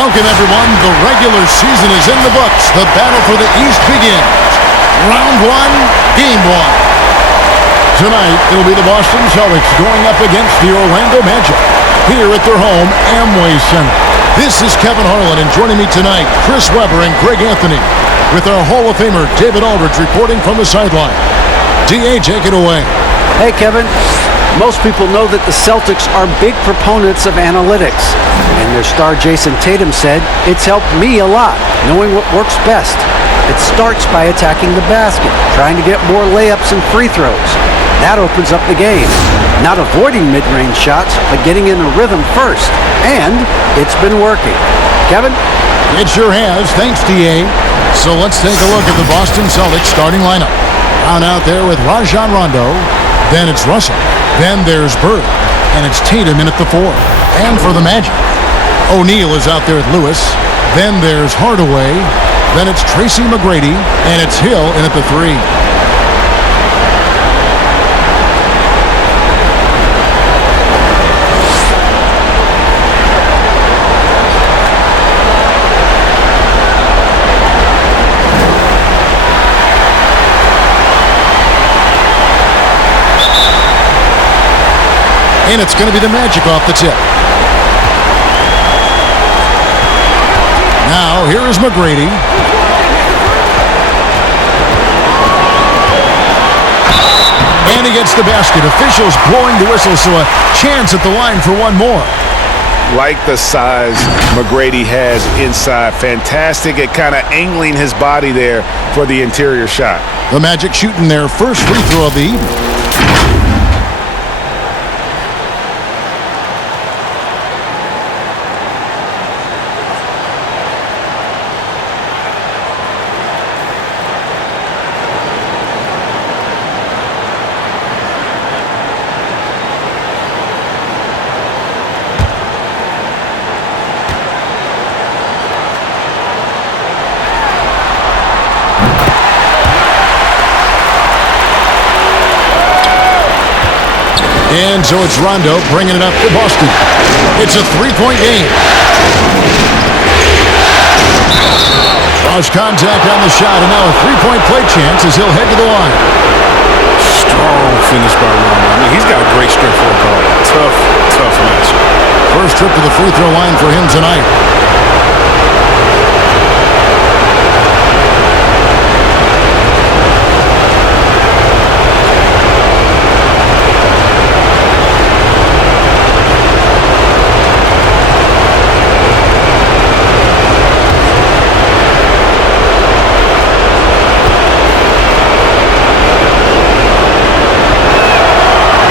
Welcome, everyone. The regular season is in the books. The battle for the East begins. Round one, game one. Tonight, it'll be the Boston Celtics going up against the Orlando Magic here at their home, Amway Center. This is Kevin Harlan, and joining me tonight, Chris Webber and Greg Anthony, with our Hall of Famer David Aldridge reporting from the sideline. D.A., take it away. Hey, Kevin. Most people know that the Celtics are big proponents of analytics. And their star Jason Tatum said, "It's helped me a lot, knowing what works best. It starts by attacking the basket, trying to get more layups and free throws. That opens up the game. Not avoiding mid-range shots, but getting in a rhythm first. And it's been working." Kevin? It sure has. Thanks, D.A. So let's take a look at the Boston Celtics starting lineup. Down out there with Rajon Rondo. Then it's Russell. Then there's Bird. And it's Tatum in at the 4. And for the Magic, O'Neal is out there with Lewis. Then there's Hardaway. Then it's Tracy McGrady. And it's Hill in at the 3. And it's going to be the Magic off the tip. Now, here is McGrady. And he gets the basket. Officials blowing the whistle, so a chance at the line for one more. Like the size McGrady has inside. Fantastic at kind of angling his body there for the interior shot. The Magic shooting their first free throw of the evening. And so it's Rondo bringing it up to Boston. It's a three-point game. Cross contact on the shot, and now a three-point play chance as he'll head to the line. Strong finish by Rondo. I mean, he's got a great strength for a guard. Tough match. First trip to the free throw line for him tonight.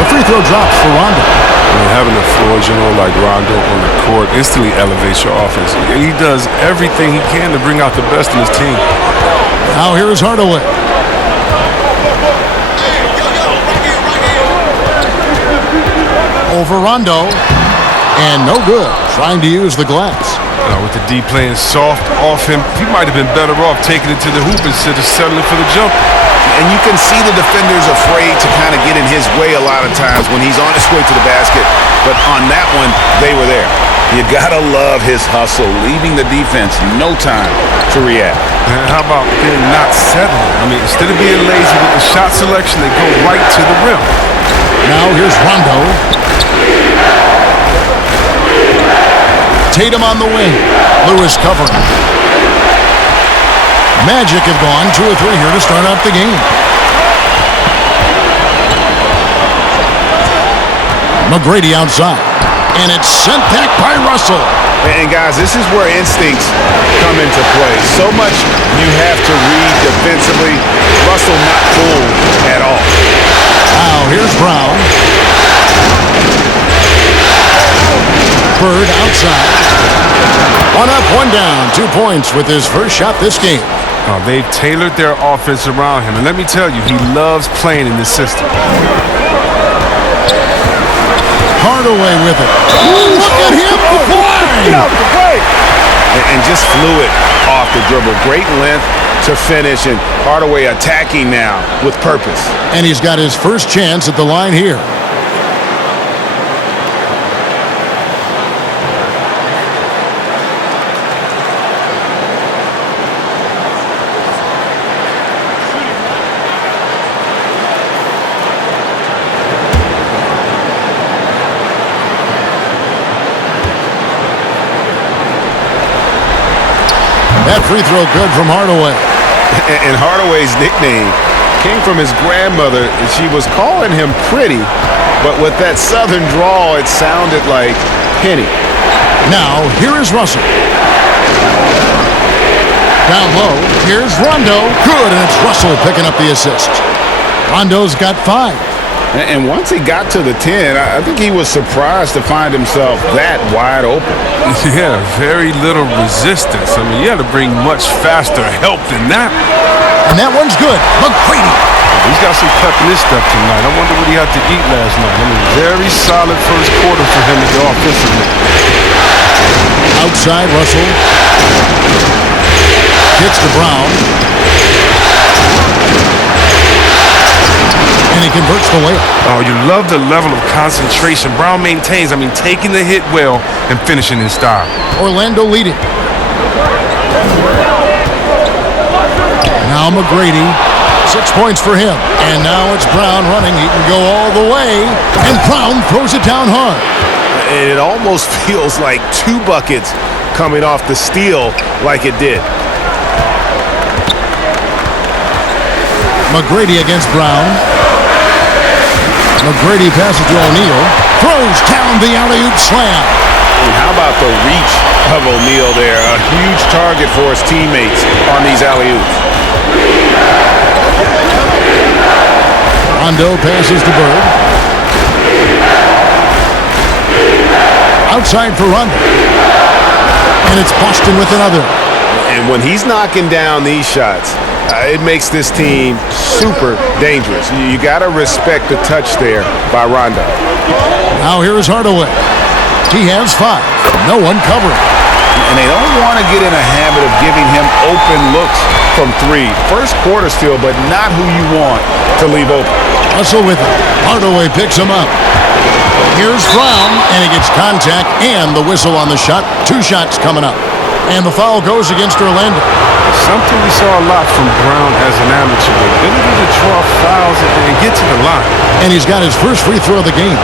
Free throw drops for Rondo. I mean, having a floor general like Rondo on the court instantly elevates your offense. He does everything he can to bring out the best in his team. Now here is Hardaway. Over Rondo. And no good. Trying to use the glass. With the D playing soft off him, he might have been better off taking it to the hoop instead of settling for the jump. And you can see the defenders afraid to kind of get in his way a lot of times when he's on his way to the basket. But on that one, they were there. You got to love his hustle, leaving the defense no time to react. And how about them not settling? I mean, instead of being lazy with the shot selection, they go right to the rim. Now here's Rondo. Tatum on the wing. Lewis covering. Magic have gone 2 or 3 here to start out the game. McGrady outside. And it's sent back by Russell. And guys, this is where instincts come into play. So much you have to read defensively. Russell not fooled at all. Now here's Brown. Bird outside. 1 up, 1 down. 2 points with his first shot this game. They've tailored their offense around him. And let me tell you, he loves playing in this system. Hardaway with it. Look at him flying! Get out the way! And just fluid off the dribble. Great length to finish, and Hardaway attacking now with purpose. And he's got his first chance at the line here. That free throw good from Hardaway. And Hardaway's nickname came from his grandmother. She was calling him pretty, but with that southern drawl, it sounded like Penny. Now, here is Russell. Down low, here's Rondo. Good, and it's Russell picking up the assist. Rondo's got 5. And once he got to the 10, I think he was surprised to find himself that wide open. Yeah, very little resistance. I mean, you had to bring much faster help than that. And that one's good. McGrady. He's got some pep in his step tonight. I wonder what he had to eat last night. I mean, very solid first quarter for him to go offensively. Outside, Russell. Gets to Brown. And he converts the layup. Oh, you love the level of concentration Brown maintains. I mean, taking the hit well and finishing in style. Orlando leading. Now McGrady. 6 points for him. And now it's Brown running. He can go all the way. And Brown throws it down hard. And it almost feels like 2 buckets coming off the steal like it did. McGrady against Brown. McGrady passes to O'Neal. Throws down the alley-oop slam. And how about the reach of O'Neal there? A huge target for his teammates on these alley-oops. Rondo passes to Bird. Outside for Rondo. And it's Boston with another. And when he's knocking down these shots, it makes this team super dangerous. You got to respect the touch there by Rondo. Now here is Hardaway. He has 5. No one covering. And they don't want to get in a habit of giving him open looks from 3. First quarter still, but not who you want to leave open. Russell with it. Hardaway picks him up. Here's Brown, and he gets contact and the whistle on the shot. 2 shots coming up. And the foul goes against Orlando. Something we saw a lot from Brown as an amateur. The ability to draw fouls and get to the line. And he's got his first free throw of the game.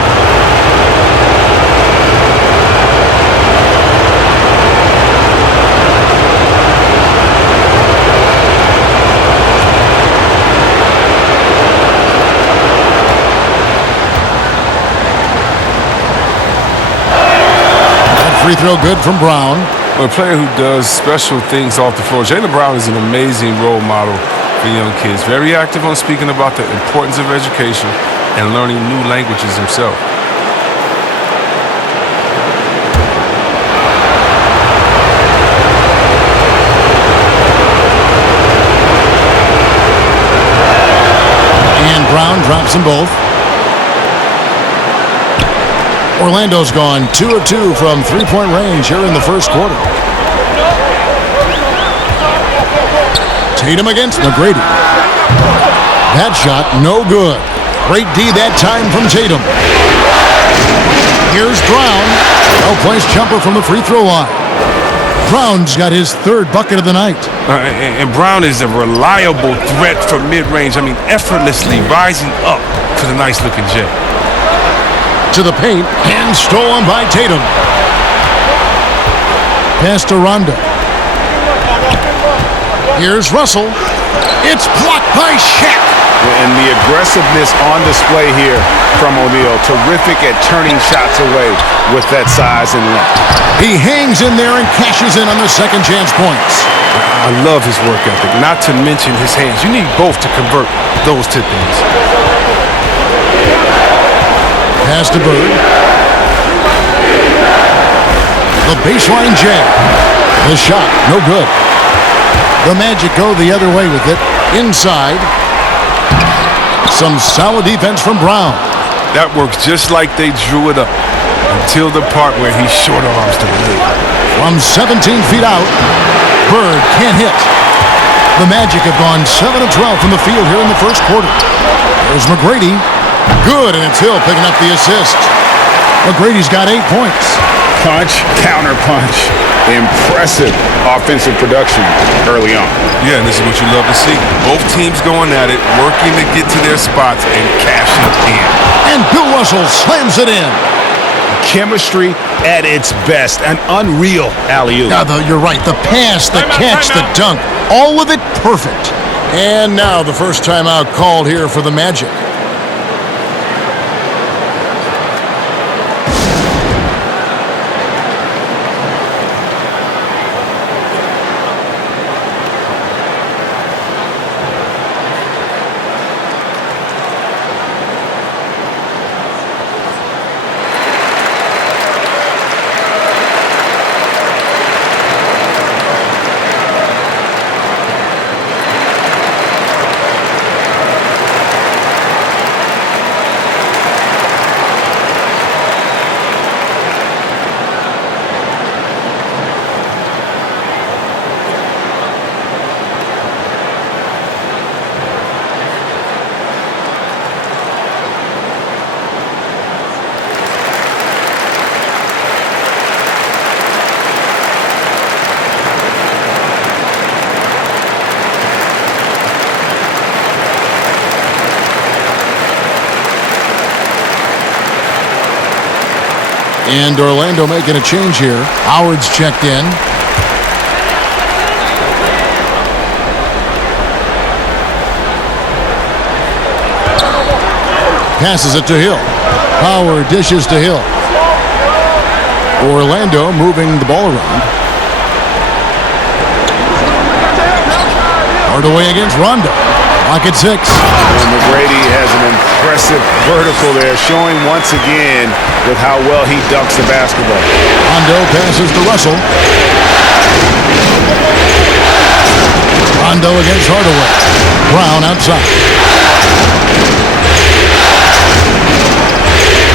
That free throw good from Brown. A player who does special things off the floor. Jaylen Brown is an amazing role model for young kids. Very active on speaking about the importance of education and learning new languages himself. And Brown drops them both. Orlando's gone 2 of 2 from 3-point range here in the first quarter. Tatum against McGrady. That shot, no good. Great D that time from Tatum. Here's Brown. Well-placed jumper from the free throw line. Brown's got his 3rd bucket of the night. And Brown is a reliable threat from mid-range. I mean, effortlessly rising up for the nice-looking J. To the paint, and stolen by Tatum. Pass to Rondo. Here's Russell. It's blocked by Shaq. And the aggressiveness on display here from O'Neal. Terrific at turning shots away with that size and length. He hangs in there and cashes in on the second chance points. I love his work ethic, not to mention his hands. You need both to convert those tip-ins. Pass to Bird. The baseline jam. The shot, no good. The Magic go the other way with it. Inside. Some solid defense from Brown. That works just like they drew it up until the part where he short arms the lead. From 17 feet out, Bird can't hit. The Magic have gone 7 of 12 from the field here in the first quarter. There's McGrady. Good, and it's Hill picking up the assist. McGrady's got 8 points. Punch, counter punch. Impressive offensive production early on. Yeah, and this is what you love to see. Both teams going at it, working to get to their spots and cashing in. And Bill Russell slams it in. Chemistry at its best. An unreal alley-oop. Now, you're right. The pass, the catch, the dunk, all of it perfect. And now the first timeout called here for the Magic. And Orlando making a change here. Howard's checked in. Passes it to Hill. Howard dishes to Hill. Orlando moving the ball around. Hardaway against Rondo. Lock at 6. And McGrady has an impressive vertical there, showing once again with how well he dunks the basketball. Rondo passes to Russell. Rondo against Hardaway. Brown outside.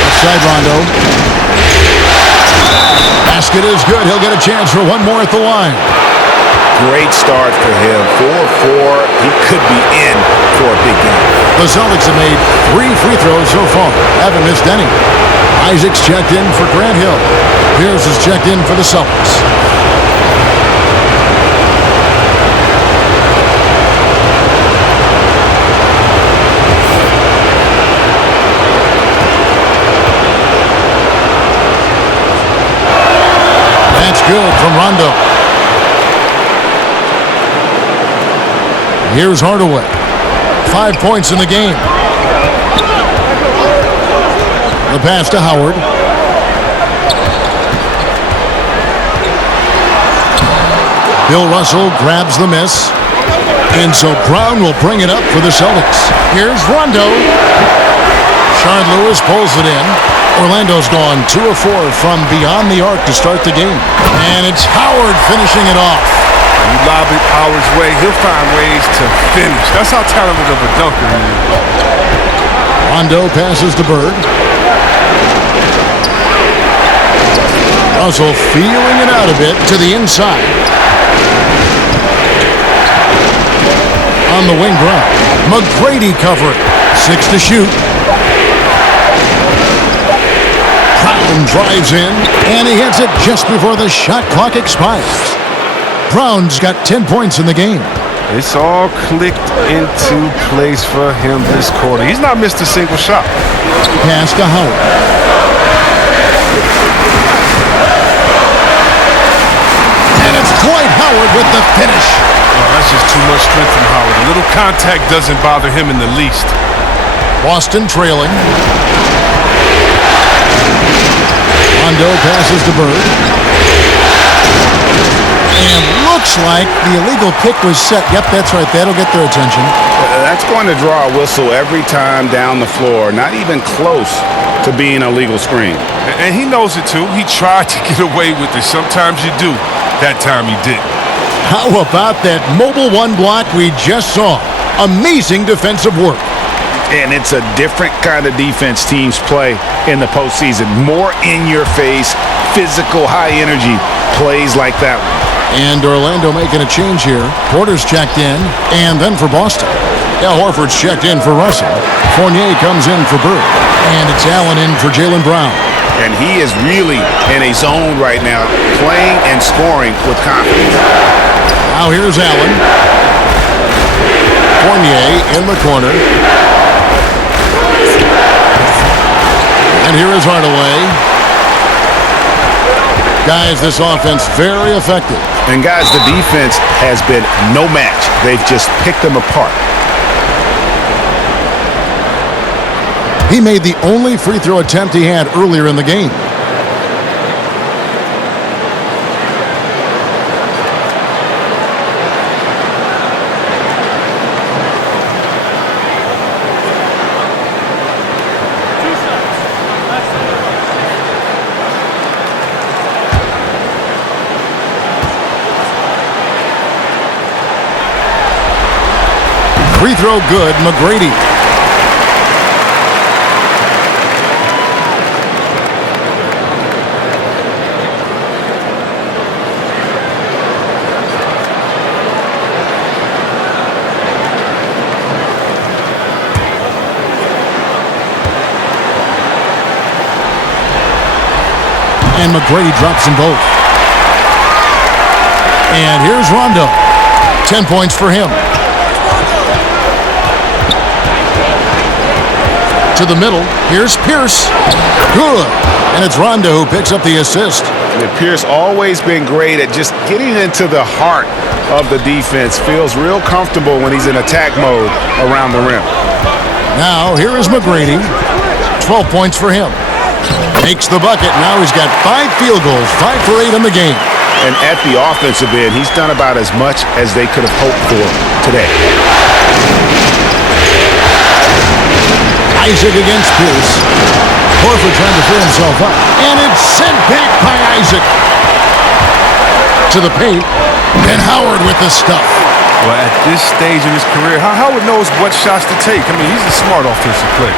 Outside Rondo. Basket is good. He'll get a chance for one more at the line. Great start for him. 4-4. He could be in for a big game. The Celtics have made 3 free throws so far. Haven't missed any. Isaac's checked in for Grant Hill. Pierce is checked in for the Celtics. That's good from Rondo. Here's Hardaway. 5 points in the game. The pass to Howard. Bill Russell grabs the miss. And so Brown will bring it up for the Celtics. Here's Rondo. Shard Lewis pulls it in. Orlando's gone 2 of 4 from beyond the arc to start the game. And it's Howard finishing it off. You lob it Howard's way, he'll find ways to finish. That's how talented of a dunker he is. Rondo passes to Bird. Russell feeling it out a bit to the inside. On the wing, Brown. McGrady covering. 6 to shoot. Brown drives in, and he hits it just before the shot clock expires. Brown's got 10 points in the game. It's all clicked into place for him this quarter. He's not missed a single shot. Pass to Howard. And it's Dwight Howard with the finish. Oh, that's just too much strength from Howard. A little contact doesn't bother him in the least. Boston trailing. Rondo passes to Bird. And looks like the illegal kick was set. Yep, that's right. That'll get their attention. That's going to draw a whistle every time down the floor. Not even close to being a legal screen. And he knows it too. He tried to get away with it. Sometimes you do. That time he didn't. How about that mobile 1 block we just saw? Amazing defensive work. And it's a different kind of defense teams play in the postseason. More in-your-face, physical, high-energy plays like that one. And Orlando making a change here. Porter's checked in, and then for Boston. Al Horford's checked in for Russell. Fournier comes in for Bird. And it's Allen in for Jaylen Brown. And he is really in a zone right now, playing and scoring with confidence. Now here's Allen. Fournier in the corner. And here is Hardaway. Guys, this offense very effective. And guys, the defense has been no match. They've just picked them apart. He made the only free throw attempt he had earlier in the game. Free throw good, McGrady. And McGrady drops them both. And here's Rondo. 10 points for him. To the middle. Here's Pierce. Good. And it's Rondo who picks up the assist. And Pierce always been great at just getting into the heart of the defense. Feels real comfortable when he's in attack mode around the rim. Now, here is McGrady. 12 points for him. Makes the bucket. Now he's got 5 field goals, 5 for 8 in the game. And at the offensive end, he's done about as much as they could have hoped for today. Isaac against Pierce. Horford trying to free himself up. And it's sent back by Isaac. To the paint. And Howard with the stuff. Well, at this stage in his career, Howard knows what shots to take. I mean, he's a smart offensive player.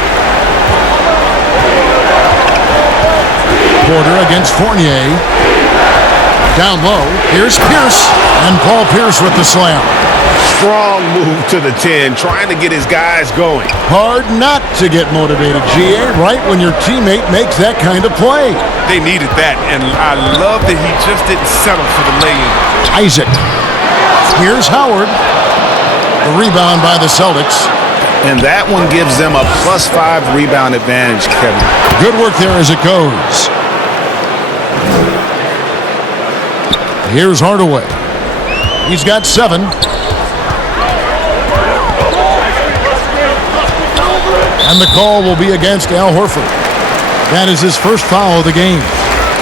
Porter against Fournier. Down low. Here's Pierce. And Paul Pierce with the slam. Strong move to the 10, trying to get his guys going. Hard not to get motivated, GA, right when your teammate makes that kind of play. They needed that, and I love that he just didn't settle for the lay-in. Isaac. Here's Howard. The rebound by the Celtics. And that one gives them a +5 rebound advantage, Kevin. Good work there as it goes. Here's Hardaway. He's got 7. And the call will be against Al Horford. That is his first foul of the game.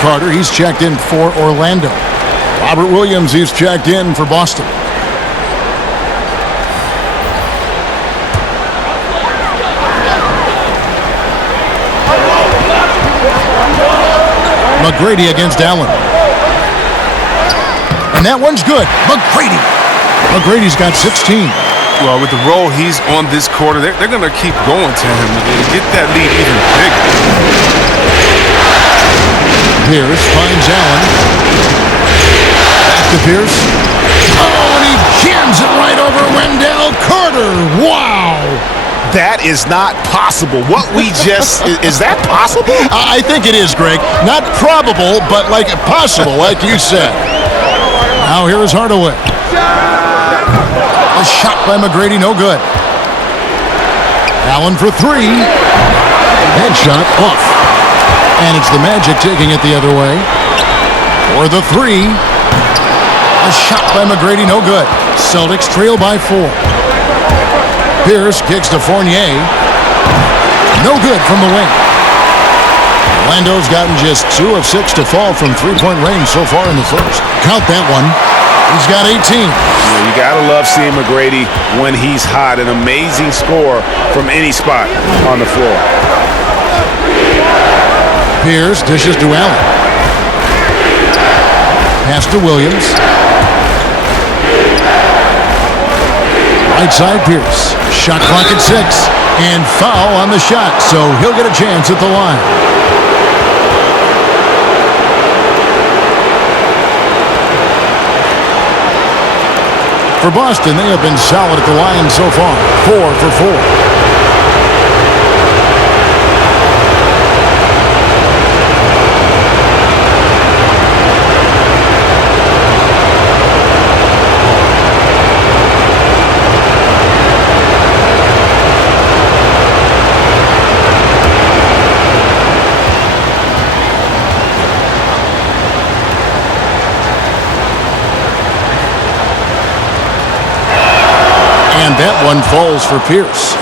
Carter, he's checked in for Orlando. Robert Williams, he's checked in for Boston. McGrady against Allen. And that one's good. McGrady. McGrady's got 16. Well, with the role he's on this quarter, they're going to keep going to him and get that lead even bigger. Pierce finds Allen. Back to Pierce. Oh, and he jams it right over Wendell Carter. Wow. That is not possible. What we just... is that possible? I think it is, Greg. Not probable, but like possible, like you said. Now here is Hardaway. A shot by McGrady, no good. Allen for 3. Headshot off. And it's the Magic taking it the other way. For the 3. A shot by McGrady, no good. Celtics trail by 4. Pierce kicks to Fournier. No good from the wing. Orlando's gotten just 2 of 6 to fall from three-point range so far in the first. Count that one. He's got 18. You got to love seeing McGrady when he's hot. An amazing score from any spot on the floor. Pierce dishes to Allen. Pass to Williams. Right side Pierce. Shot clock at 6. And foul on the shot, so he'll get a chance at the line. For Boston, they have been solid at the line so far. 4 for 4. that one falls for Pierce.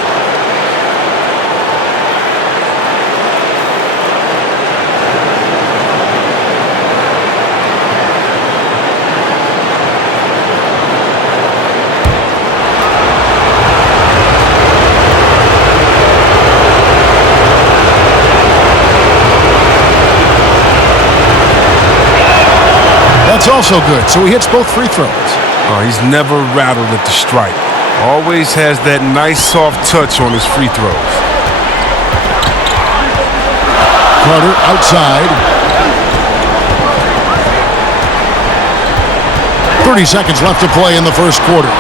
That's also good, so he hits both free throws. Oh, he's never rattled at the stripe. Always has that nice soft touch on his free throws. Carter outside. 30 seconds left to play in the first quarter.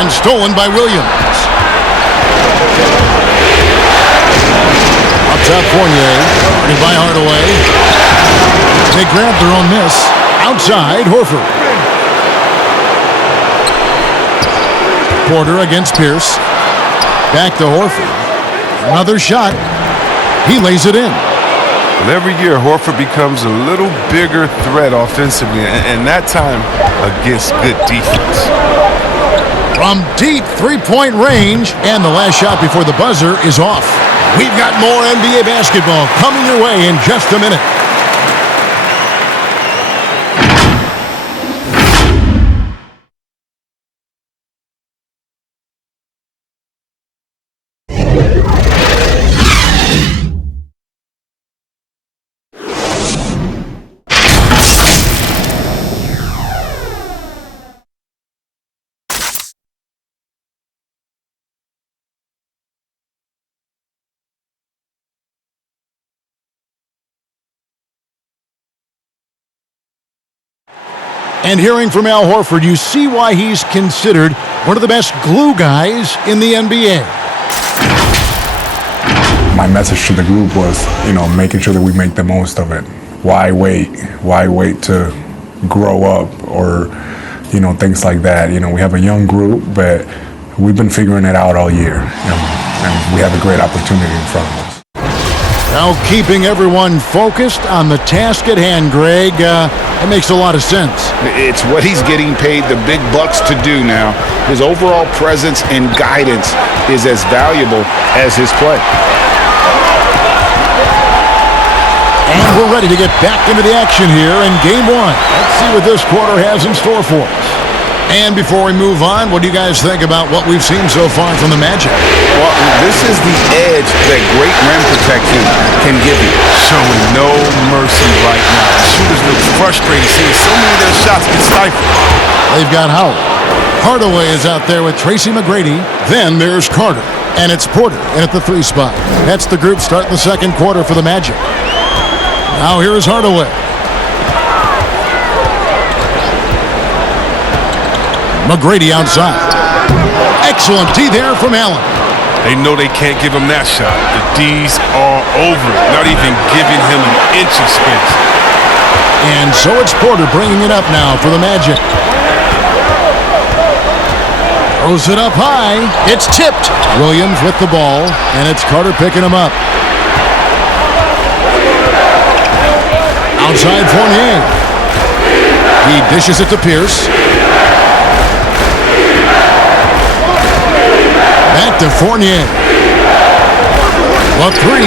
And stolen by Williams. Up top, Fournier. Guarded by Hardaway. They grab their own miss. Outside, Horford. Porter against Pierce. Back to Horford. Another shot. He lays it in. Well, every year, Horford becomes a little bigger threat offensively, and that time against good defense. From deep three-point range, and the last shot before the buzzer is off. We've got more NBA basketball coming your way in just a minute. And hearing from Al Horford, you see why he's considered one of the best glue guys in the NBA. My message to the group was, making sure that we make the most of it. Why wait? Why wait to grow up or, things like that? We have a young group, but we've been figuring it out all year. And we have a great opportunity in front of us. Now keeping everyone focused on the task at hand, Greg, that makes a lot of sense. It's what he's getting paid the big bucks to do now. His overall presence and guidance is as valuable as his play. And we're ready to get back into the action here in Game 1. Let's see what this quarter has in store for us. And before we move on, what do you guys think about what we've seen so far from the Magic? Well, this is the edge that great rim protection can give you. Showing no mercy right now. The shooters look frustrated seeing so many of their shots get stifled. They've got Howard. Hardaway is out there with Tracy McGrady. Then there's Carter. And it's Porter in at the 3 spot. That's the group starting the second quarter for the Magic. Now here is Hardaway. McGrady outside. Excellent D there from Allen. They know they can't give him that shot. The D's are over it, not even giving him an inch of space. And so it's Porter bringing it up now for the Magic. Throws it up high. It's tipped. Williams with the ball, and it's Carter picking him up. Outside Fournier. He dishes it to Pierce. Back to Fournier. The 3.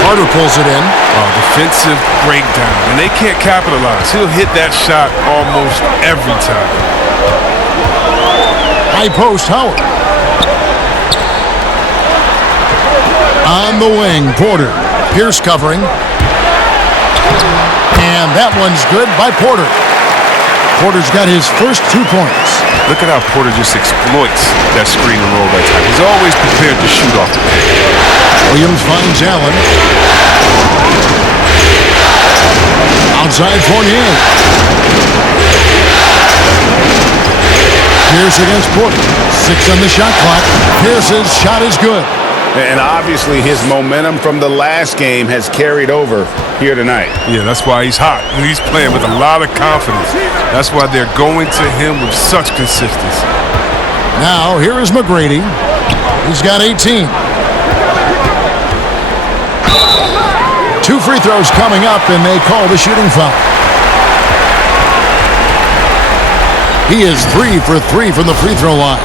Carter pulls it in. Defensive breakdown, and they can't capitalize. He'll hit that shot almost every time. High post, Howard. On the wing, Porter. Pierce covering. And that one's good by Porter. Porter's got his first 2 points. Look at how Porter just exploits that screen and roll that time. He's always prepared to shoot off the pick. Williams finds Allen. Outside Fournier. Pierce against Porter. 6 on the shot clock. Pierce's shot is good. And obviously his momentum from the last game has carried over here tonight. Yeah, that's why he's hot. He's playing with a lot of confidence. That's why they're going to him with such consistency. Now, here is McGrady. He's got 18. 2 free throws coming up, and they call the shooting foul. He is 3 for 3 from the free throw line.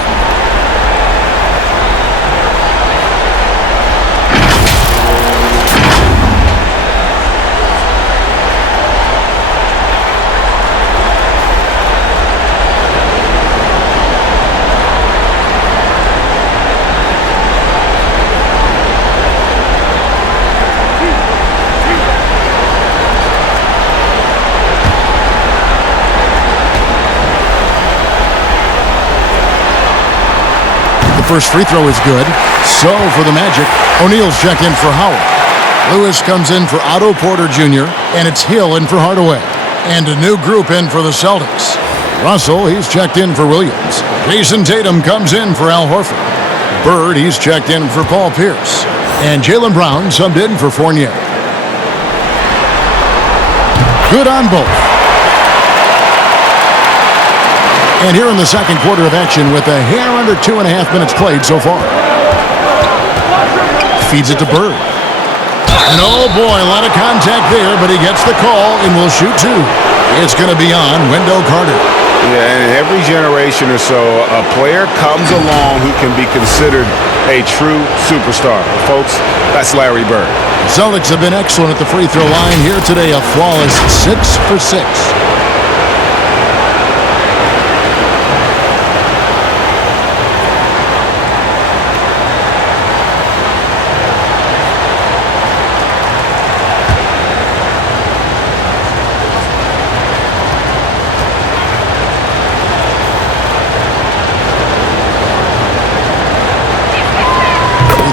The first free throw is good. So for the Magic, O'Neal's checked in for Howard. Lewis comes in for Otto Porter Jr., and it's Hill in for Hardaway. And a new group in for the Celtics. Russell, he's checked in for Williams. Jason Tatum comes in for Al Horford. Bird, he's checked in for Paul Pierce. And Jaylen Brown subbed in for Fournier. Good on both. And here in the second quarter of action with a hair under 2.5 minutes played so far. Feeds it to Bird. And oh boy, a lot of contact there, but he gets the call and will shoot two. It's going to be on Wendell Carter. Yeah, and every generation or so, a player comes along who can be considered a true superstar. Folks, that's Larry Bird. The Celtics have been excellent at the free throw line here today, a flawless 6 for 6.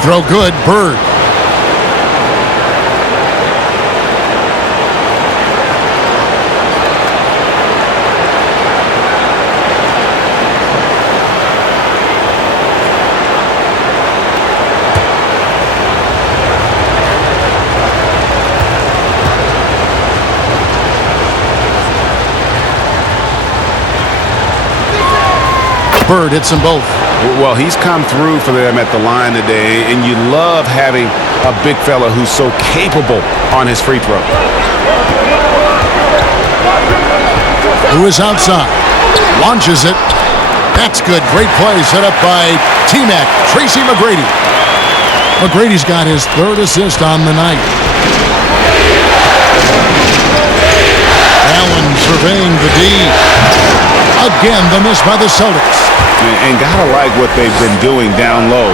Throw good, Bird. Bird hits them both. Well, he's come through for them at the line today, and you love having a big fella who's so capable on his free throw. Lewis outside. Launches it. That's good. Great play set up by T-Mac, Tracy McGrady. McGrady's got his third assist on the night. Allen surveying the D. Again, the miss by the Celtics. And gotta like what they've been doing down low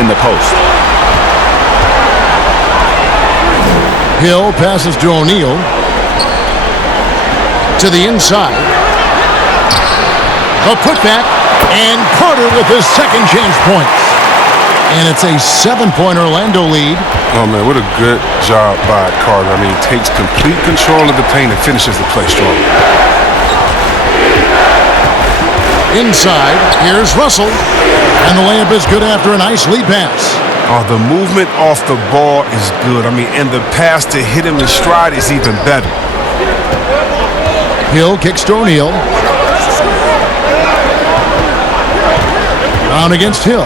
in the post. Hill passes to O'Neal. To the inside. A putback. And Carter with his second chance points. And it's a 7-point Orlando lead. Oh, man, what a good job by Carter. I mean, he takes complete control of the paint and finishes the play strong. Inside, here's Russell. And the layup is good after a nice lead pass. Oh, the movement off the ball is good. I mean, and the pass to hit him in stride is even better. Hill kicks to O'Neal. Brown against Hill.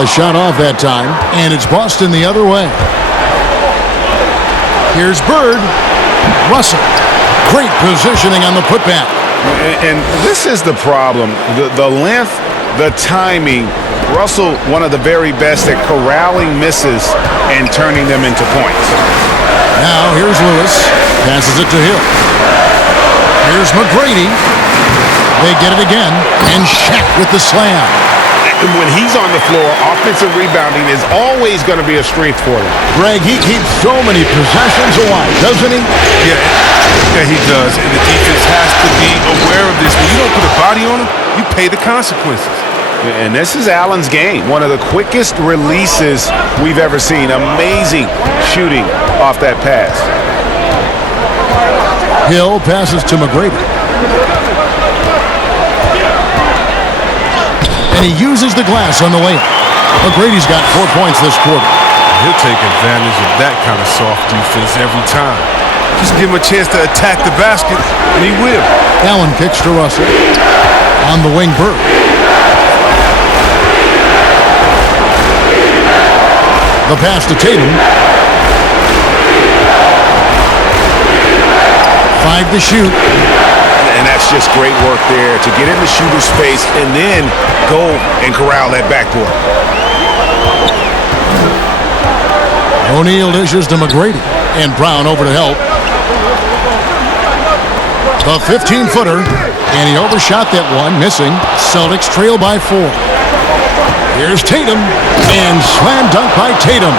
A shot off that time, and it's Boston the other way. Here's Bird. Russell. Great positioning on the putback. And this is the problem. The length, the timing. Russell, one of the very best at corralling misses and turning them into points. Now here's Lewis. Passes it to Hill. Here's McGrady. They get it again. And Shaq with the slam. And when he's on the floor, offensive rebounding is always going to be a strength for him. Greg, he keeps so many possessions alive, doesn't he? Yeah, he does. And the defense has to be aware of this. When you don't put a body on him, you pay the consequences. And this is Allen's game. One of the quickest releases we've ever seen. Amazing shooting off that pass. Hill passes to McGrady. And he uses the glass on the layup. McGrady's got 4 points this quarter. He'll take advantage of that kind of soft defense every time. Just give him a chance to attack the basket, and he will. Allen kicks to Russell. On the wing, Bird. The pass to Tatum. 5 to shoot. And that's just great work there to get in the shooter's space and then go and corral that backboard. O'Neal dishes to McGrady. And Brown over to help. The 15-footer. And he overshot that one, missing. Celtics trail by 4. Here's Tatum. And slam dunk by Tatum.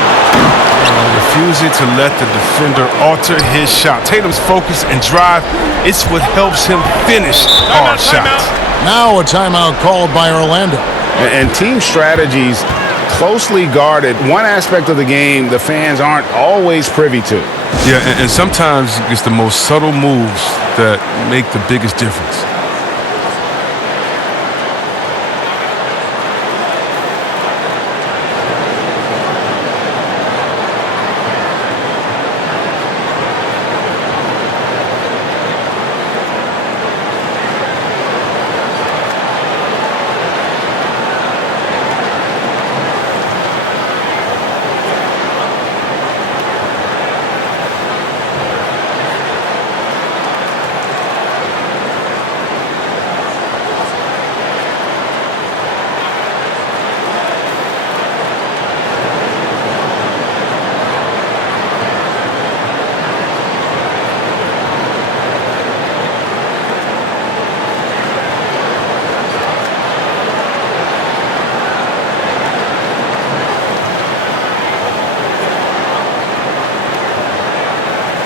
Refusing to let the defender alter his shot. Tatum's focus and drive, it's what helps him finish hard shots. Now a timeout called by Orlando. And team strategies closely guarded. One aspect of the game the fans aren't always privy to. Yeah, and sometimes it's the most subtle moves that make the biggest difference.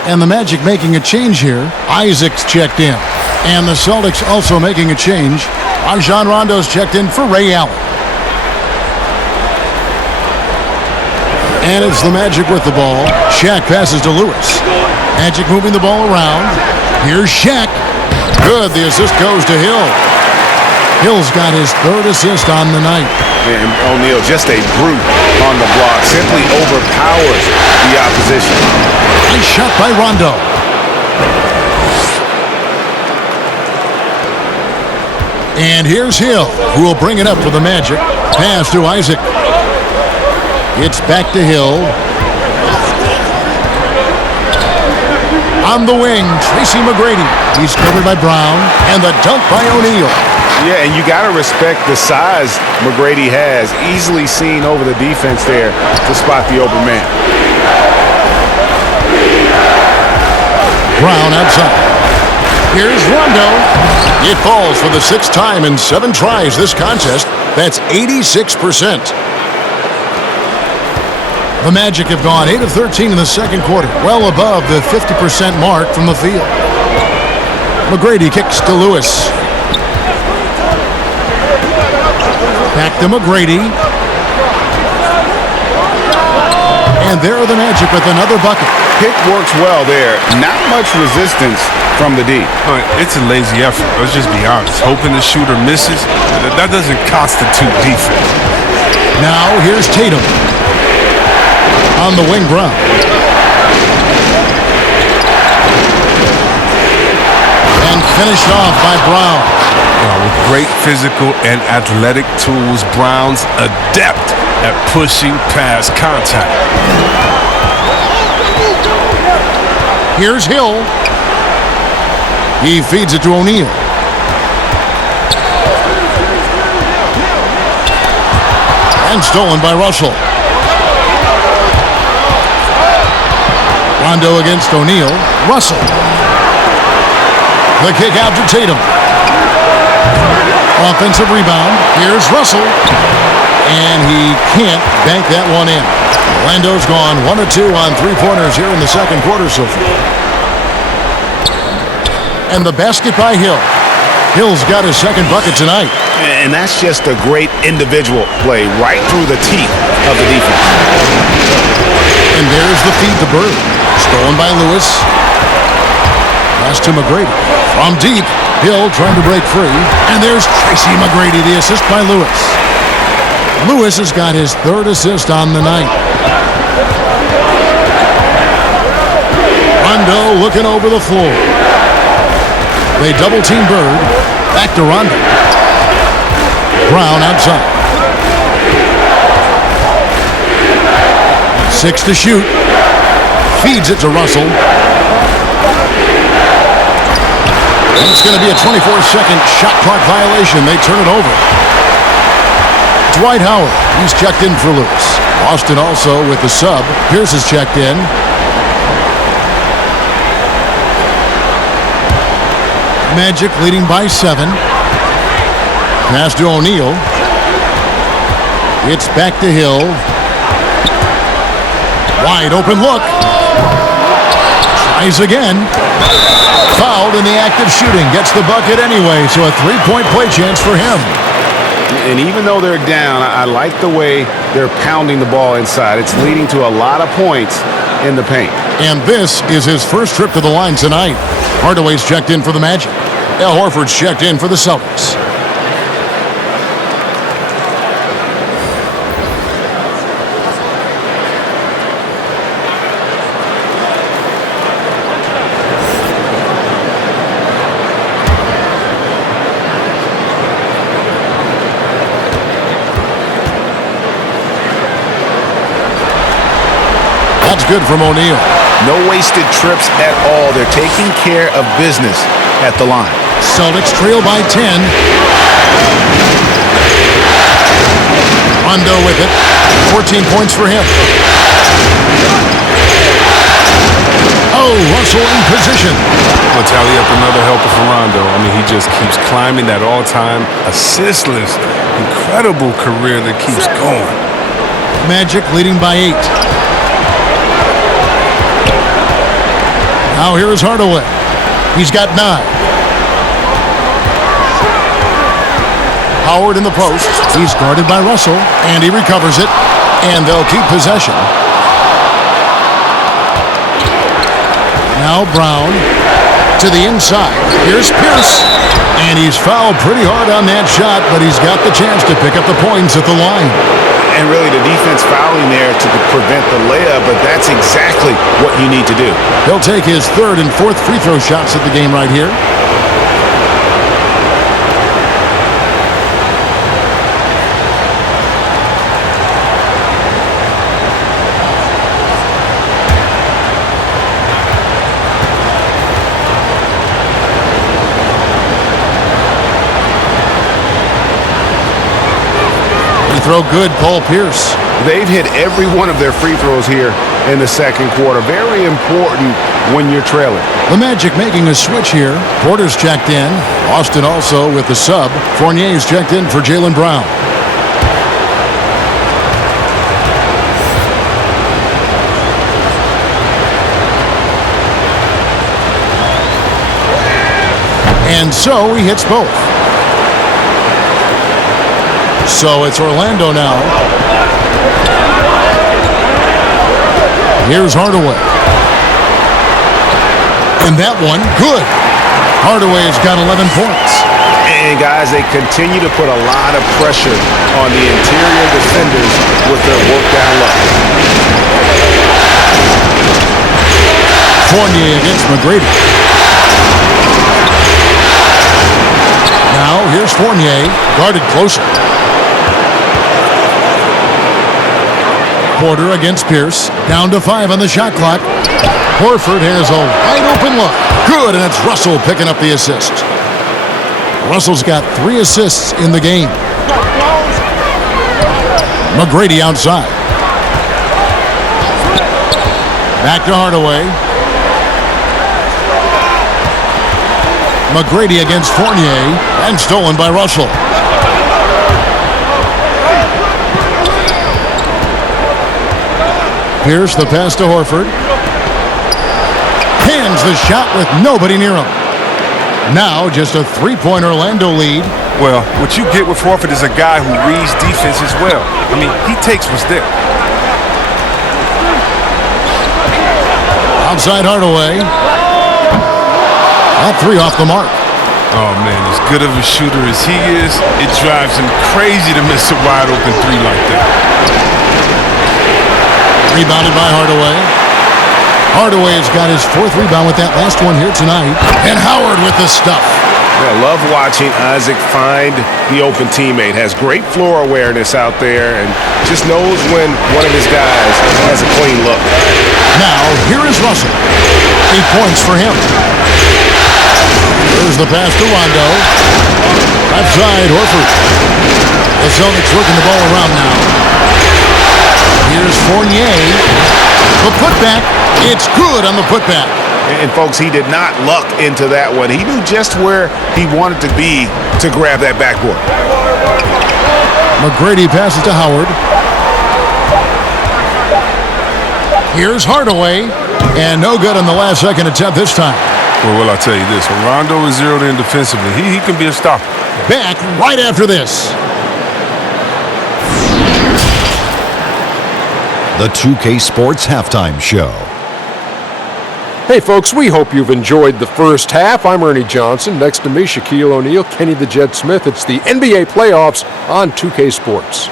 And the Magic making a change here. Isaac's checked in. And the Celtics also making a change. Rajon Rondo's checked in for Ray Allen. And it's the Magic with the ball. Shaq passes to Lewis. Magic moving the ball around. Here's Shaq. Good. The assist goes to Hill. Hill's got his third assist on the night. And O'Neal, just a brute on the block, simply overpowers the opposition. Nice shot by Rondo. And here's Hill, who will bring it up for the Magic. Pass to Isaac. It's back to Hill. On the wing, Tracy McGrady. He's covered by Brown. And the dunk by O'Neal. Yeah, and you got to respect the size McGrady has. Easily seen over the defense there to spot the open man. Brown outside. Here's Rondo. It falls for the sixth time in 7 tries this contest. That's 86%. The Magic have gone 8 of 13 in the second quarter, well above the 50% mark from the field. McGrady kicks to Lewis. Back to McGrady. And there are the Magic with another bucket. Pick works well there. Not much resistance from the D. It's a lazy effort. Let's just be honest. Hoping the shooter misses, that doesn't constitute defense. Now here's Tatum. On the wing, Brown. And finished off by Brown. With great physical and athletic tools, Brown's adept at pushing past contact. Here's Hill. He feeds it to O'Neal. And stolen by Russell. Rondo against O'Neal. Russell. The kick out to Tatum. Offensive rebound. Here's Russell. And he can't bank that one in. Orlando's gone 1 of 2 on 3-pointers here in the second quarter so far. And the basket by Hill. Hill's got his second bucket tonight. And that's just a great individual play right through the teeth of the defense. And there's the feed to Bird. Stolen by Lewis. Pass to McGrady. From deep, Hill trying to break free. And there's Tracy McGrady, the assist by Lewis. Lewis has got his third assist on the night. Rondo looking over the floor. They double-team Bird. Back to Rondo. Brown outside. 6 to shoot. Feeds it to Russell. And it's going to be a 24-second shot clock violation. They turn it over. Dwight Howard, he's checked in for Lewis. Austin also with the sub. Pierce is checked in. Magic leading by 7. Pass to O'Neal. It's back to Hill. Wide open look. Tries again. Fouled in the act of shooting. Gets the bucket anyway, so a three-point play chance for him. And even though they're down, I like the way they're pounding the ball inside. It's leading to a lot of points in the paint. And this is his first trip to the line tonight. Hardaway's checked in for the Magic. Al Horford's checked in for the Celtics. That's good from O'Neal. No wasted trips at all. They're taking care of business at the line. Celtics trail by 10. Rondo with it. 14 points for him. Oh, Russell in position. I'll tally up another helper for Rondo. I mean, he just keeps climbing that all-time assist list. Incredible career that keeps going. Magic leading by 8. Now here is Hardaway. He's got 9. Howard in the post. He's guarded by Russell, and he recovers it, and they'll keep possession. Now Brown to the inside. Here's Pierce, and he's fouled pretty hard on that shot, but he's got the chance to pick up the points at the line. And really the defense fouling there to prevent the layup, but that's exactly what you need to do. He'll take his 3rd and 4th free throw shots at the game right here. Throw good, Paul Pierce. They've hit every one of their free throws here in the second quarter. Very important when you're trailing. The Magic making a switch here. Porter's checked in. Austin also with the sub. Fournier's checked in for Jaylen Brown. And so he hits both. So it's Orlando now. Here's Hardaway. And that one, good. Hardaway's got 11 points. And guys, they continue to put a lot of pressure on the interior defenders with their work down low. Fournier against McGrady. Now here's Fournier, guarded closer. Porter against Pierce. Down to 5 on the shot clock. Horford has a wide open look. Good, and it's Russell picking up the assist. Russell's got 3 assists in the game. McGrady outside. Back to Hardaway. McGrady against Fournier, and stolen by Russell. Pierce the pass to Horford. Hands the shot with nobody near him. Now just a 3-point Orlando lead. Well, what you get with Horford is a guy who reads defense as well. I mean, he takes what's there. Outside Hardaway. All 3 off the mark. Oh, man, as good of a shooter as he is, it drives him crazy to miss a wide-open 3 like that. Rebounded by Hardaway. Hardaway's got his 4th rebound with that last one here tonight. And Howard with the stuff. I love watching Isaac find the open teammate. Has great floor awareness out there and just knows when one of his guys has a clean look. Now, here is Russell. 8 points for him. There's the pass to Rondo. Left side, Horford. The Celtics working the ball around now. Here's Fournier. The putback. It's good on the putback. And folks, he did not luck into that one. He knew just where he wanted to be to grab that backboard. McGrady passes to Howard. Here's Hardaway. And no good on the last second attempt this time. Well, I'll tell you this. When Rondo is zeroed in defensively, he can be a stopper. Back right after this. The 2K Sports Halftime Show. Hey folks, we hope you've enjoyed the first half. I'm Ernie Johnson. Next to me, Shaquille O'Neal, Kenny the Jet Smith. It's the NBA playoffs on 2K Sports.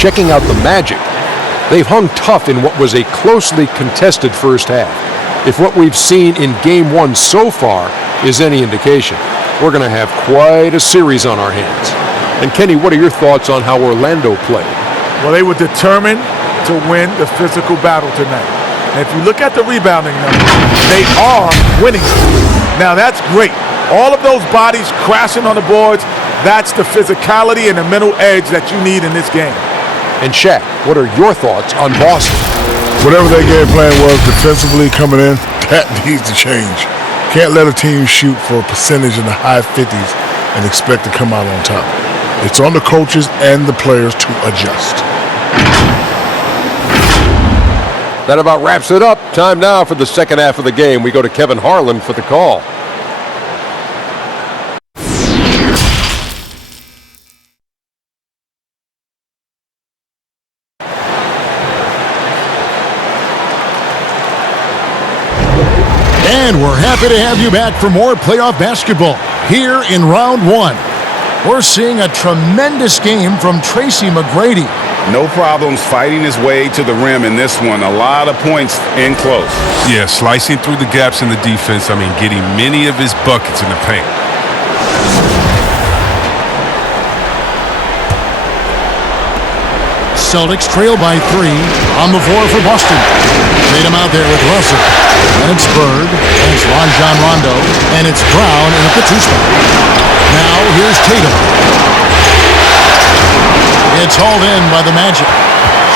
Checking out the Magic. They've hung tough in what was a closely contested first half. If what we've seen in Game 1 so far is any indication, we're going to have quite a series on our hands. And Kenny, what are your thoughts on how Orlando played? Well, they were determined to win the physical battle tonight. And if you look at the rebounding numbers, they are winning. Now, that's great. All of those bodies crashing on the boards, that's the physicality and the mental edge that you need in this game. And Shaq, what are your thoughts on Boston? Whatever their game plan was defensively coming in, that needs to change. Can't let a team shoot for a percentage in the high 50s and expect to come out on top. It's on the coaches and the players to adjust. That about wraps it up. Time now for the second half of the game. We go to Kevin Harlan for the call. And we're happy to have you back for more playoff basketball here in round one. We're seeing a tremendous game from Tracy McGrady. No problems fighting his way to the rim in this one. A lot of points in close. Yeah, slicing through the gaps in the defense. I mean, getting many of his buckets in the paint. Celtics trail by 3 on the floor for Boston. Tatum out there with Russell. And it's Bird. And it's Rajon Rondo. And it's Brown in at the 2 spot. Now here's Tatum. It's hauled in by the Magic.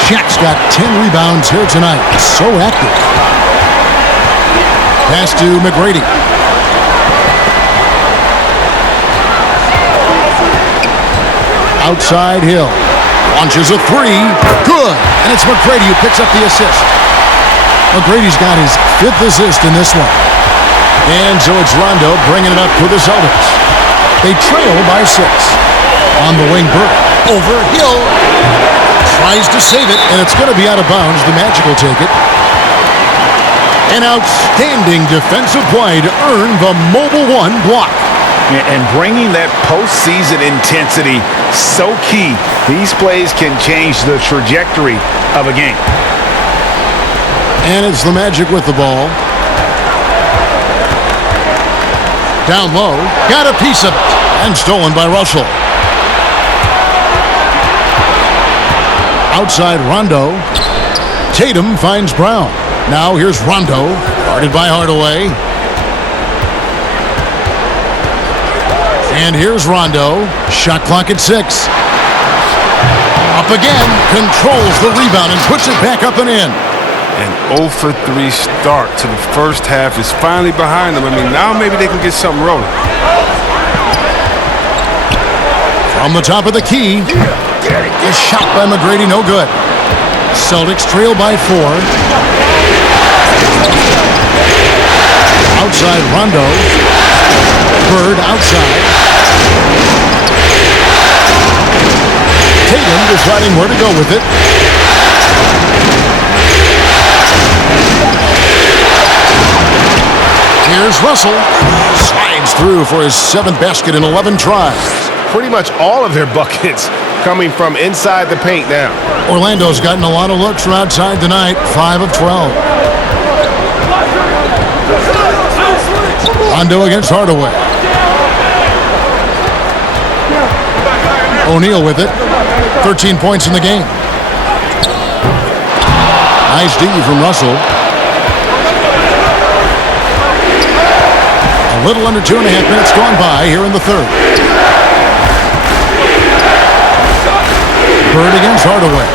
Shaq's got 10 rebounds here tonight. So active. Pass to McGrady. Outside Hill. Launches a 3. Good. And it's McGrady who picks up the assist. McGrady's got his 5th assist in this one. And so it's Rondo bringing it up for the Celtics. They trail by 6. On the wing, Burke. Over Hill. Tries to save it, and it's going to be out of bounds. The Magic will take it. An outstanding defensive play to earn the Mobile 1 block. And bringing that postseason intensity, so key. These plays can change the trajectory of a game. And it's the Magic with the ball. Down low, got a piece of it, and stolen by Russell. Outside Rondo. Tatum finds Brown. Now here's Rondo, guarded by Hardaway. And here's Rondo. Shot clock at 6. Up again, controls the rebound and puts it back up and in. An 0 for 3 start to the first half is finally behind them. I mean, now maybe they can get something rolling. From the top of the key. A shot by McGrady, no good. Celtics trail by 4. Outside Rondo. Bird outside. Tatum deciding where to go with it. Here's Russell. Slides through for his 7th basket in 11 tries. Pretty much all of their buckets coming from inside the paint now. Orlando's gotten a lot of looks from outside tonight. 5 of 12. Rondo against Hardaway. O'Neal with it. 13 points in the game. Nice D from Russell. A little under 2.5 minutes gone by here in the third. Bird against Hardaway.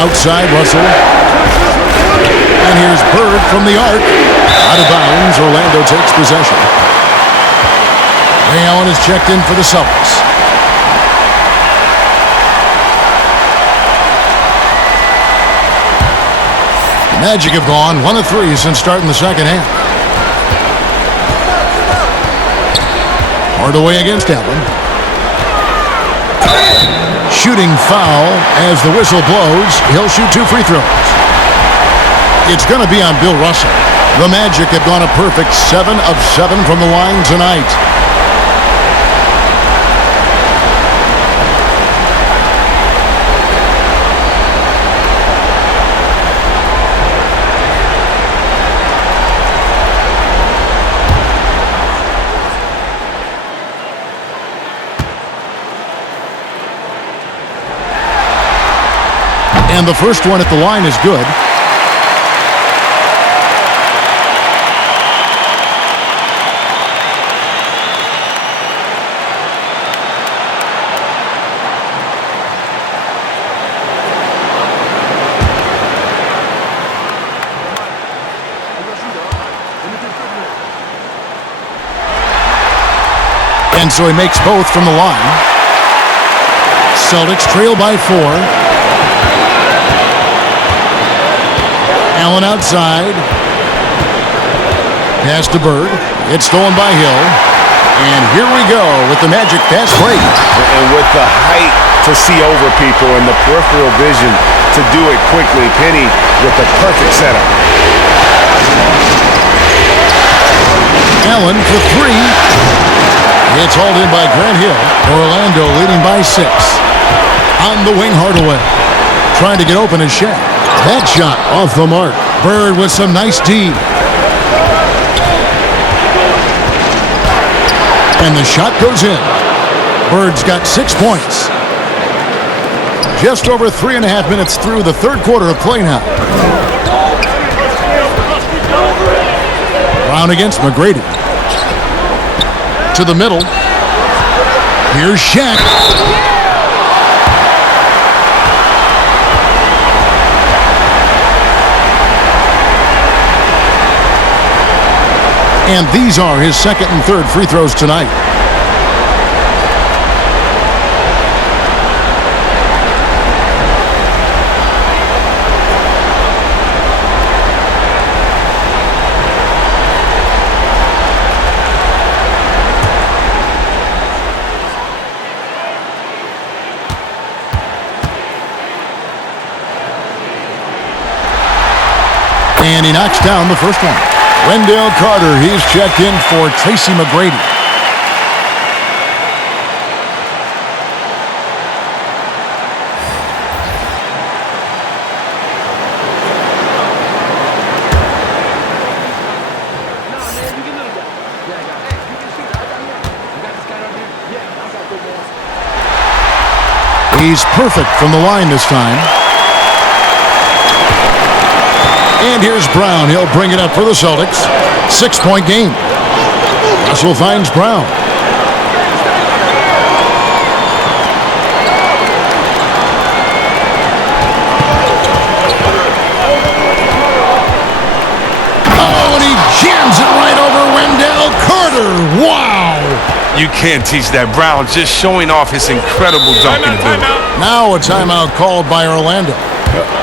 Outside Russell. And here's Bird from the arc. Out of bounds. Orlando takes possession. Ray Allen is checked in for the Celtics. Magic have gone 1 of 3 since starting the second half. Hardaway against Allen. Shooting foul as the whistle blows. He'll shoot 2 free throws. It's going to be on Bill Russell. The Magic have gone a perfect 7 of 7 from the line tonight. And the first one at the line is good. And so he makes both from the line. Celtics trail by 4. Allen outside. Pass to Bird. It's stolen by Hill. And here we go with the Magic fast break. And with the height to see over people and the peripheral vision to do it quickly, Penny with the perfect setup. Allen for 3. It's hauled in by Grant Hill. Orlando leading by 6. On the wing, Hardaway. Trying to get open is Shaq. That shot off the mark. Bird with some nice D. And the shot goes in. Bird's got 6 points. Just over 3.5 minutes through the third quarter of play now. Brown against McGrady. To the middle. Here's Shaq. And these are his second and third free throws tonight. And he knocks down the first one. Wendell Carter, he's checked in for Tracy McGrady. He's perfect from the line this time. And here's Brown. He'll bring it up for the Celtics. 6-point game. Russell finds Brown. Oh, and he jams it right over Wendell Carter. Wow. You can't teach that. Brown just showing off his incredible dunking ability. Now a timeout called by Orlando.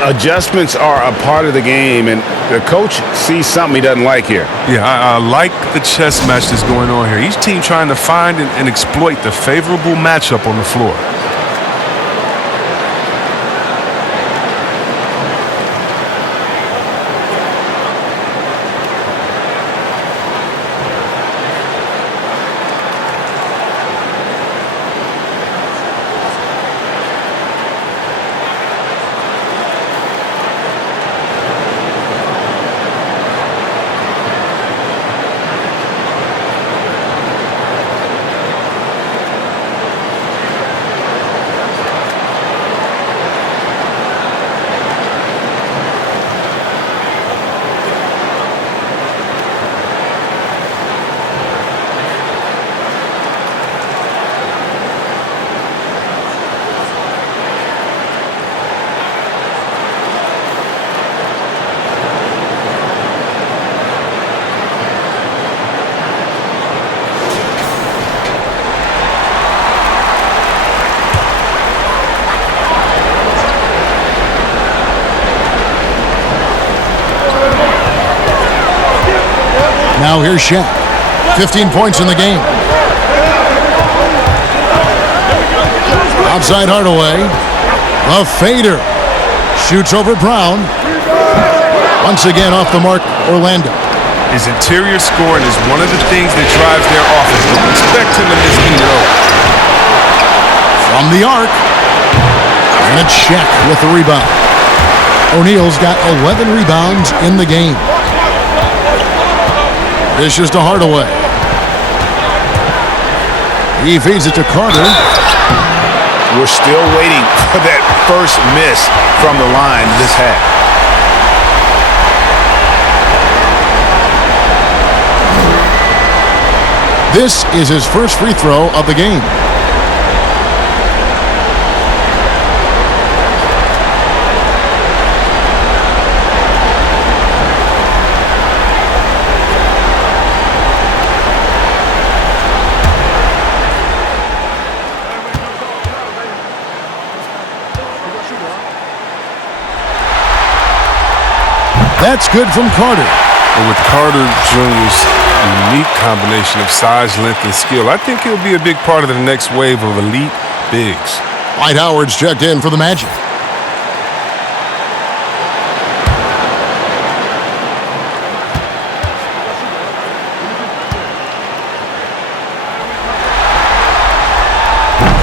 Adjustments are a part of the game, and the coach sees something he doesn't like here. Yeah, I like the chess match that's going on here. Each team trying to find and exploit the favorable matchup on the floor. Now here's Shaq. 15 points in the game. Outside Hardaway. A fader. Shoots over Brown. Once again off the mark, Orlando. His interior scoring is one of the things that drives their offense. Don't expect him to miss either though. From the arc. And it's Shaq with the rebound. O'Neal's got 11 rebounds in the game. Dishes to Hardaway. He feeds it to Carter. We're still waiting for that first miss from the line this half. This is his first free throw of the game. That's good from Carter. And with Carter Jr.'s unique combination of size, length, and skill, I think he'll be a big part of the next wave of elite bigs. Dwight Howard's checked in for the Magic.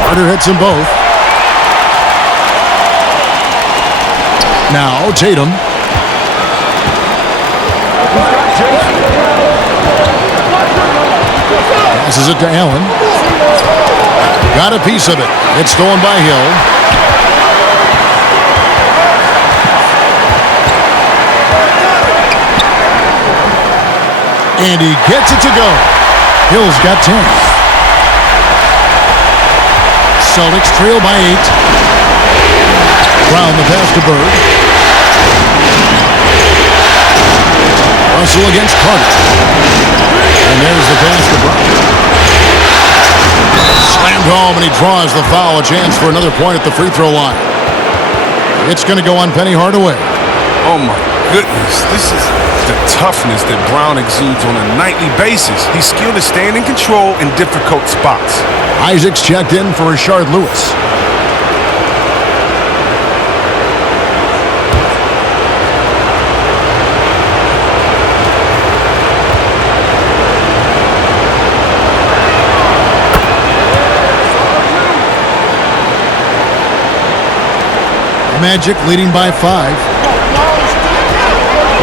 Carter hits them both. Now Tatum. Passes it to Allen. Got a piece of it. It's stolen by Hill. And he gets it to go. Hill's got 10. Celtics trail by 8. Brown the pass to Bird. Russell against Carter. And there's the pass to Brown. Slammed home, and he draws the foul. A chance for another point at the free throw line. It's going to go on Penny Hardaway. Oh, my goodness. This is the toughness that Brown exudes on a nightly basis. He's skilled at staying in control in difficult spots. Isaac's checked in for Rashard Lewis. Magic leading by 5.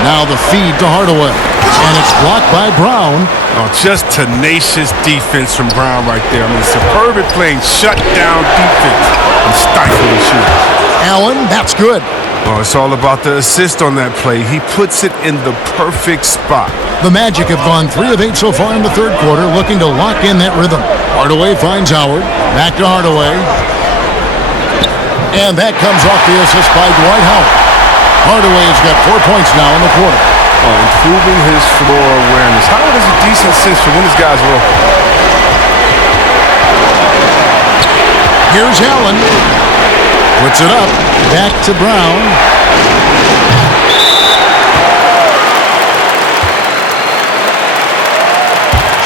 Now the feed to Hardaway. And it's blocked by Brown. Oh, just tenacious defense from Brown right there. I mean, superb at playing shutdown defense and stifling shooters. Allen, that's good. Oh, it's all about the assist on that play. He puts it in the perfect spot. The Magic have gone 3 of 8 so far in the third quarter, looking to lock in that rhythm. Hardaway finds Howard. Back to Hardaway. And that comes off the assist by Dwight Howard. Hardaway has got 4 points now in the quarter. Improving his floor awareness. Howard has a decent sense for when his guys are open. Here's Allen. Puts it up. Back to Brown.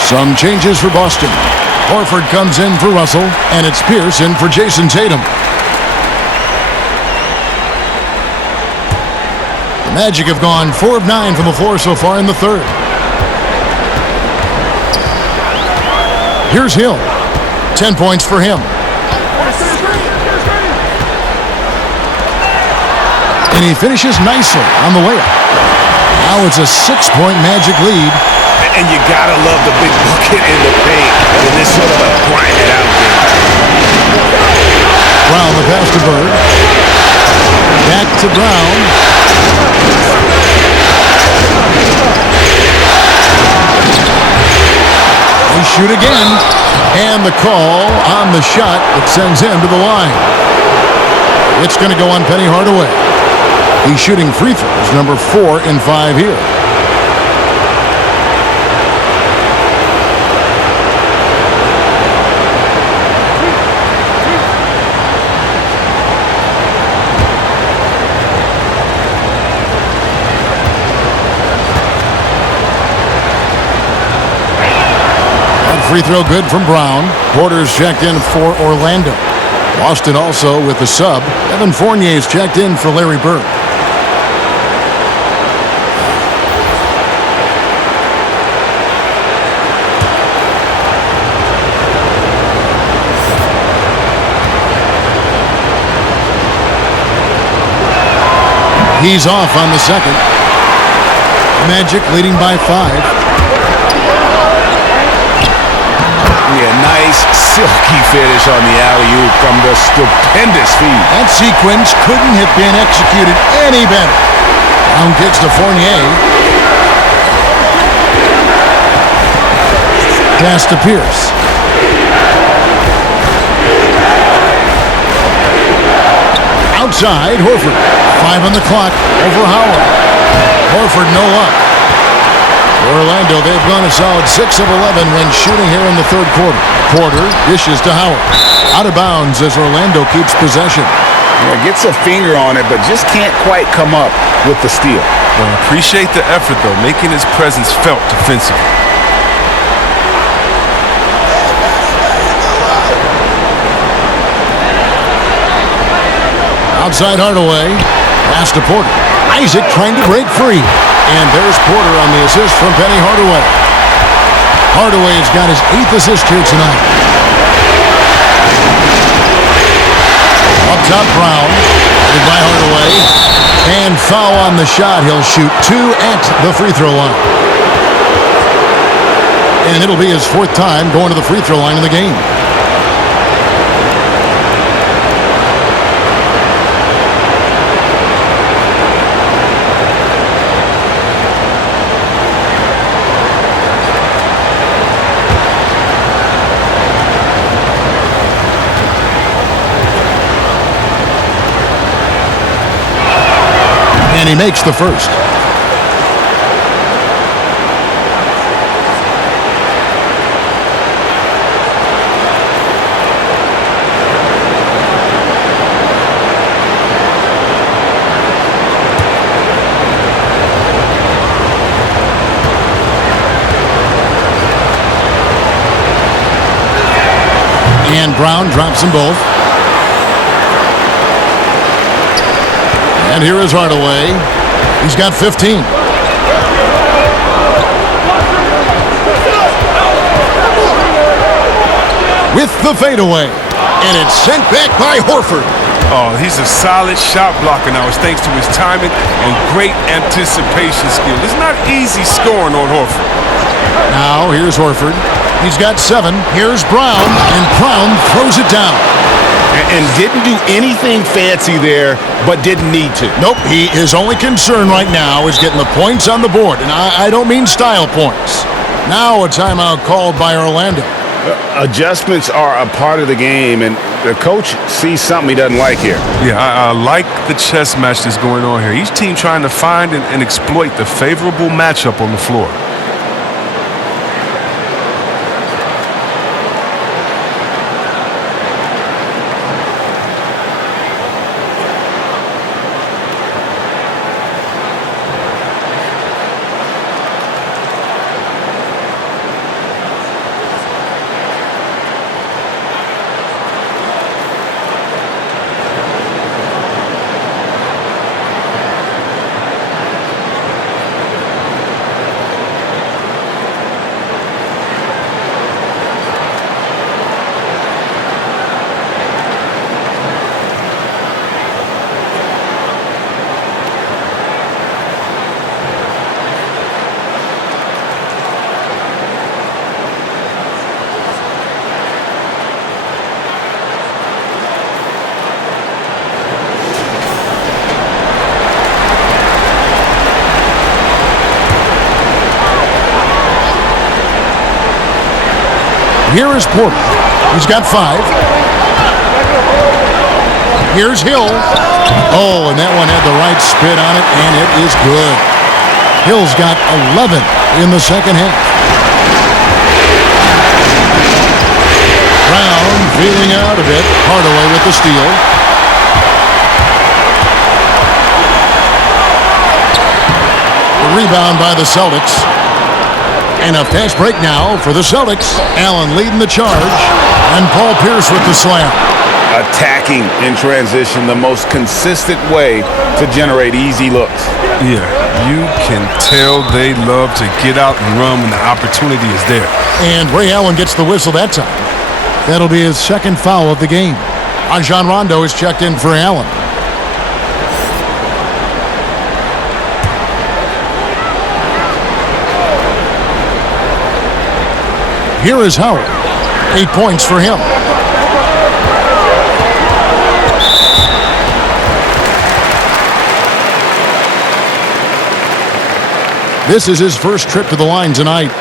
Some changes for Boston. Horford comes in for Russell, and it's Pierce in for Jason Tatum. Magic have gone 4 of 9 from the floor so far in the third. Here's Hill. 10 points for him. And he finishes nicely on the layup. Now it's a 6-point Magic lead. And you gotta love the big bucket in the paint in this sort of a grinded out game. Brown the pass to Bird. Back to Brown. They shoot again. And the call on the shot that sends him to the line. It's going to go on Penny Hardaway. He's shooting free throws, number 4 in 5 here. Free throw good from Brown. Porter's checked in for Orlando. Boston also with the sub. Evan Fournier's checked in for Larry Bird. He's off on the second. Magic leading by 5. Yeah, nice silky finish on the alley-oop from the stupendous feed. That sequence couldn't have been executed any better. Brown kicks to Fournier. Pass to Pierce. Outside, Horford. 5 on the clock over Howard. Horford no luck. Orlando, they've gone a solid 6 of 11 when shooting here in the third quarter. Porter dishes to Howard. Out of bounds as Orlando keeps possession. Yeah, gets a finger on it, but just can't quite come up with the steal. Well, appreciate the effort, though, making his presence felt defensively. Outside Hardaway. Pass to Porter. Isaac trying to break free. And there's Porter on the assist from Penny Hardaway. Hardaway's got his 8th assist here tonight. Up top, Brown. Headed by Hardaway. And foul on the shot. He'll shoot 2 at the free throw line. And it'll be his 4th time going to the free throw line in the game. And he makes the first. And Brown drops them both. And here is Hardaway. He's got 15. With the fadeaway. And it's sent back by Horford. Oh, he's a solid shot blocker now. It's thanks to his timing and great anticipation skill. It's not easy scoring on Horford. Now, here's Horford. He's got 7. Here's Brown. And Brown throws it down. And didn't do anything fancy there, but didn't need to. Nope, his only concern right now is getting the points on the board. And I don't mean style points. Now a timeout called by Orlando. Adjustments are a part of the game, and the coach sees something he doesn't like here. Yeah, I like the chess match that's going on here. Each team trying to find and exploit the favorable matchup on the floor. Here is Porter. He's got 5. Here's Hill. Oh, and that one had the right spit on it, and it is good. Hill's got 11 in the second half. Brown feeling out a bit. Hardaway with the steal. The rebound by the Celtics. And a fast break now for the Celtics. Allen leading the charge. And Paul Pierce with the slam. Attacking in transition, the most consistent way to generate easy looks. Yeah, you can tell they love to get out and run when the opportunity is there. And Ray Allen gets the whistle that time. That'll be his second foul of the game. Rajon Rondo is checked in for Allen. Here is Howard. 8 points for him. This is his first trip to the line tonight.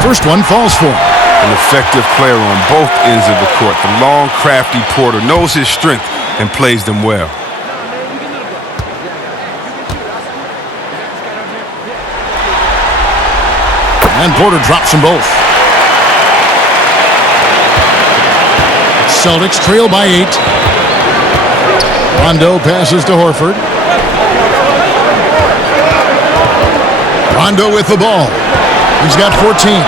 First one falls for him. An effective player on both ends of the court. The long, crafty Porter knows his strength and plays them well. And Porter drops them both. Celtics trail by 8. Rondo passes to Horford. Rondo with the ball. He's got 14.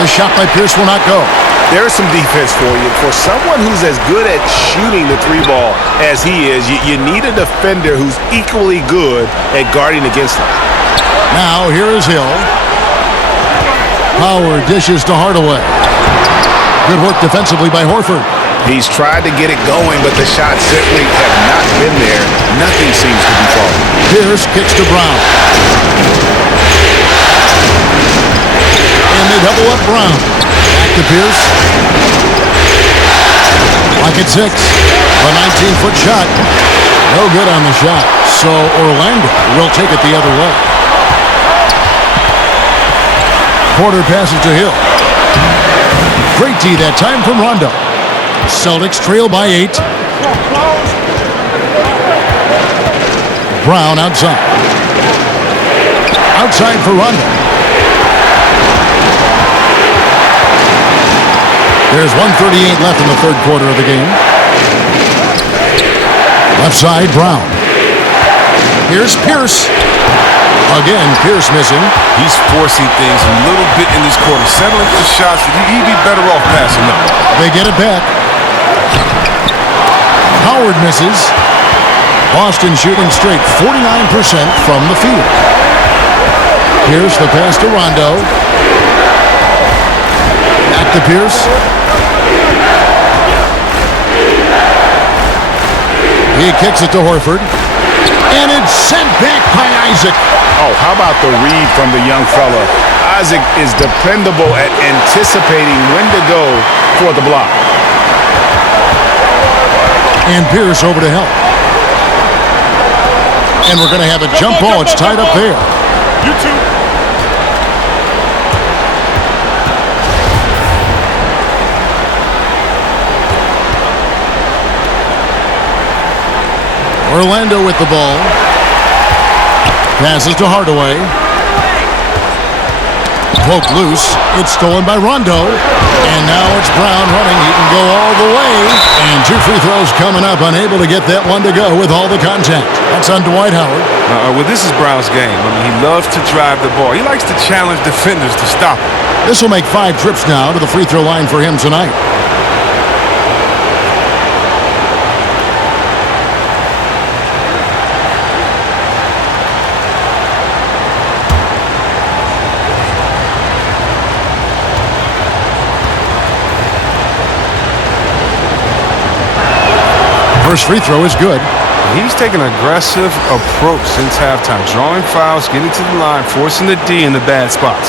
The shot by Pierce will not go. There's some defense for you. For someone who's as good at shooting the three ball as he is, you need a defender who's equally good at guarding against him. Now here is Hill. Howard dishes to Hardaway. Good work defensively by Horford. He's tried to get it going, but the shots simply have not been there. Nothing seems to be falling. Pierce kicks to Brown. And they double up Brown. Back to Pierce. Lock at 6. A 19-foot shot. No good on the shot. So Orlando will take it the other way. Porter passes to Hill. Great D that time from Rondo. Celtics trail by 8. Brown outside. Outside for Rondo. There's 1:38 left in the third quarter of the game. Left side, Brown. Here's Pierce. Again, Pierce missing. He's forcing things a little bit in this quarter, settling for shots that he'd be better off passing up. They get it back. Howard misses. Boston shooting straight 49% from the field. Pierce the pass to Rondo. Back to Pierce. He kicks it to Horford. And it's sent back by Isaac. Oh, how about the read from the young fella? Isaac is dependable at anticipating when to go for the block. And Pierce over to help. And we're going to have a jump ball. It's tied up there. You two. Orlando with the ball. Passes to Hardaway. Poke loose. It's stolen by Rondo. And now it's Brown running. He can go all the way. And 2 free throws coming up. Unable to get that one to go with all the contact. That's on Dwight Howard. Well, this is Brown's game. I mean, he loves to drive the ball. He likes to challenge defenders to stop him. This will make 5 trips now to the free throw line for him tonight. First free throw is good. He's taking an aggressive approach since halftime, drawing fouls, getting to the line, forcing the D in the bad spots.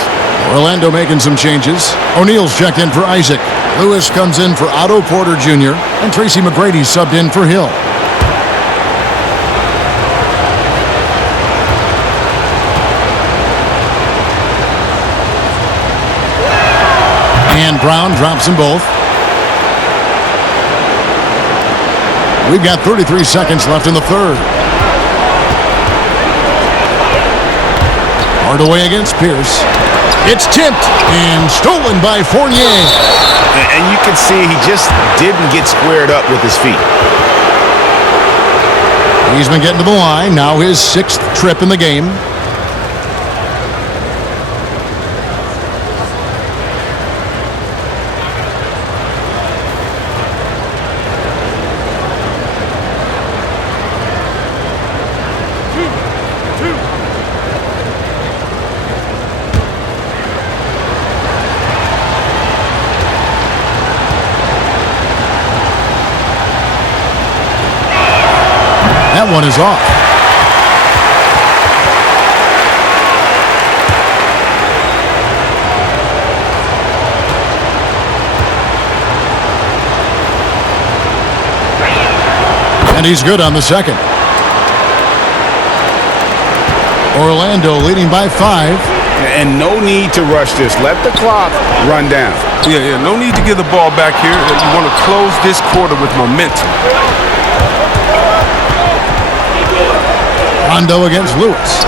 Orlando making some changes. O'Neal's checked in for Isaac. Lewis comes in for Otto Porter Jr. And Tracy McGrady subbed in for Hill. And Brown drops them both. We've got 33 seconds left in the third. Hardaway against Pierce. It's tipped and stolen by Fournier. And you can see he just didn't get squared up with his feet. He's been getting to the line. Now his 6th trip in the game. That one is off. And he's good on the second. Orlando leading by 5. And no need to rush this. Let the clock run down. Yeah, no need to give the ball back here. You want to close this quarter with momentum. Rondo against Lewis.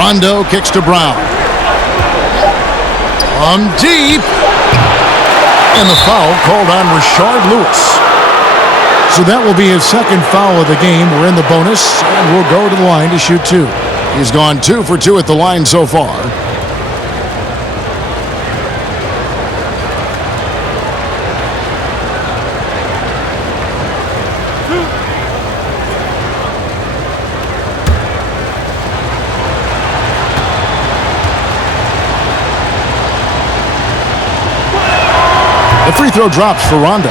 Rondo kicks to Brown. Deep. And the foul called on Rashard Lewis. So that will be his 2nd foul of the game. We're in the bonus, and we'll go to the line to shoot 2. He's gone 2 for 2 at the line so far. The free throw drops for Rondo.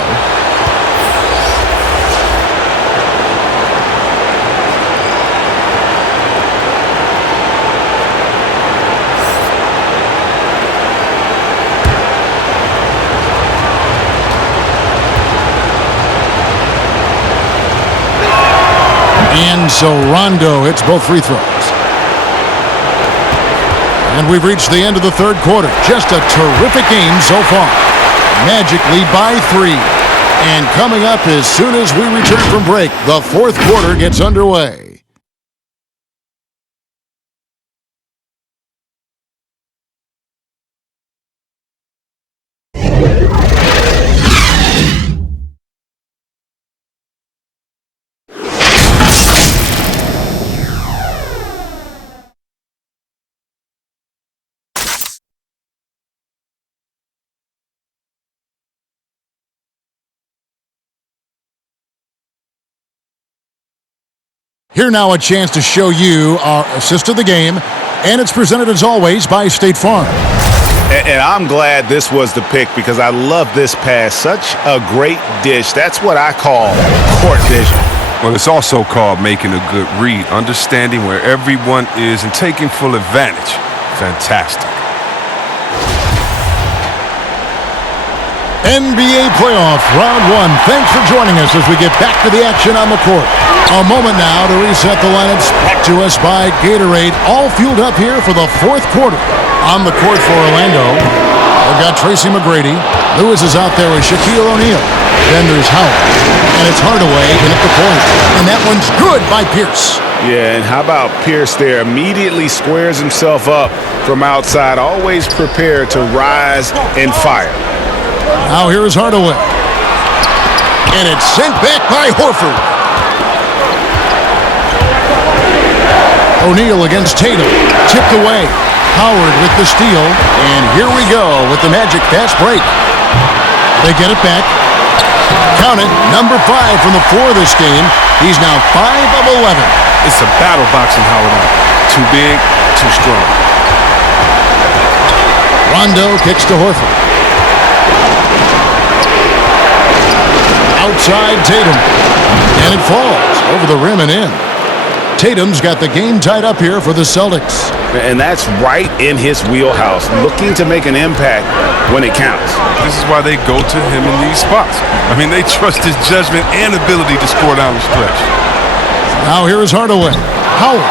And so Rondo hits both free throws. And we've reached the end of the third quarter. Just a terrific game so far. Magic lead by 3. And coming up as soon as we return from break, the fourth quarter gets underway. Here now a chance to show you our assist of the game, and it's presented as always by State Farm. And I'm glad this was the pick because I love this pass. Such a great dish. That's what I call court vision. Well, it's also called making a good read, understanding where everyone is and taking full advantage. Fantastic. NBA playoff round 1. Thanks for joining us as we get back to the action on the court. A moment now to reset the lineups brought to us by Gatorade. All fueled up here for the fourth quarter. On the court for Orlando, they've got Tracy McGrady. Lewis is out there with Shaquille O'Neal. Then there's Howard. And it's Hardaway in at the point. And that one's good by Pierce. Yeah, and how about Pierce there? Immediately squares himself up from outside. Always prepared to rise and fire. Now here's Hardaway. And it's sent back by Horford. O'Neal against Tatum. Tipped away. Howard with the steal. And here we go with the Magic fast break. They get it back. Count it. Number 5 from the floor this game. He's now 5 of 11. It's a battle boxing Howard out. Too big, too strong. Rondo kicks to Horford. Outside Tatum. And it falls over the rim and in. Tatum's got the game tied up here for the Celtics. And that's right in his wheelhouse, looking to make an impact when it counts. This is why they go to him in these spots. I mean, they trust his judgment and ability to score down the stretch. Now here's Hardaway. Howard.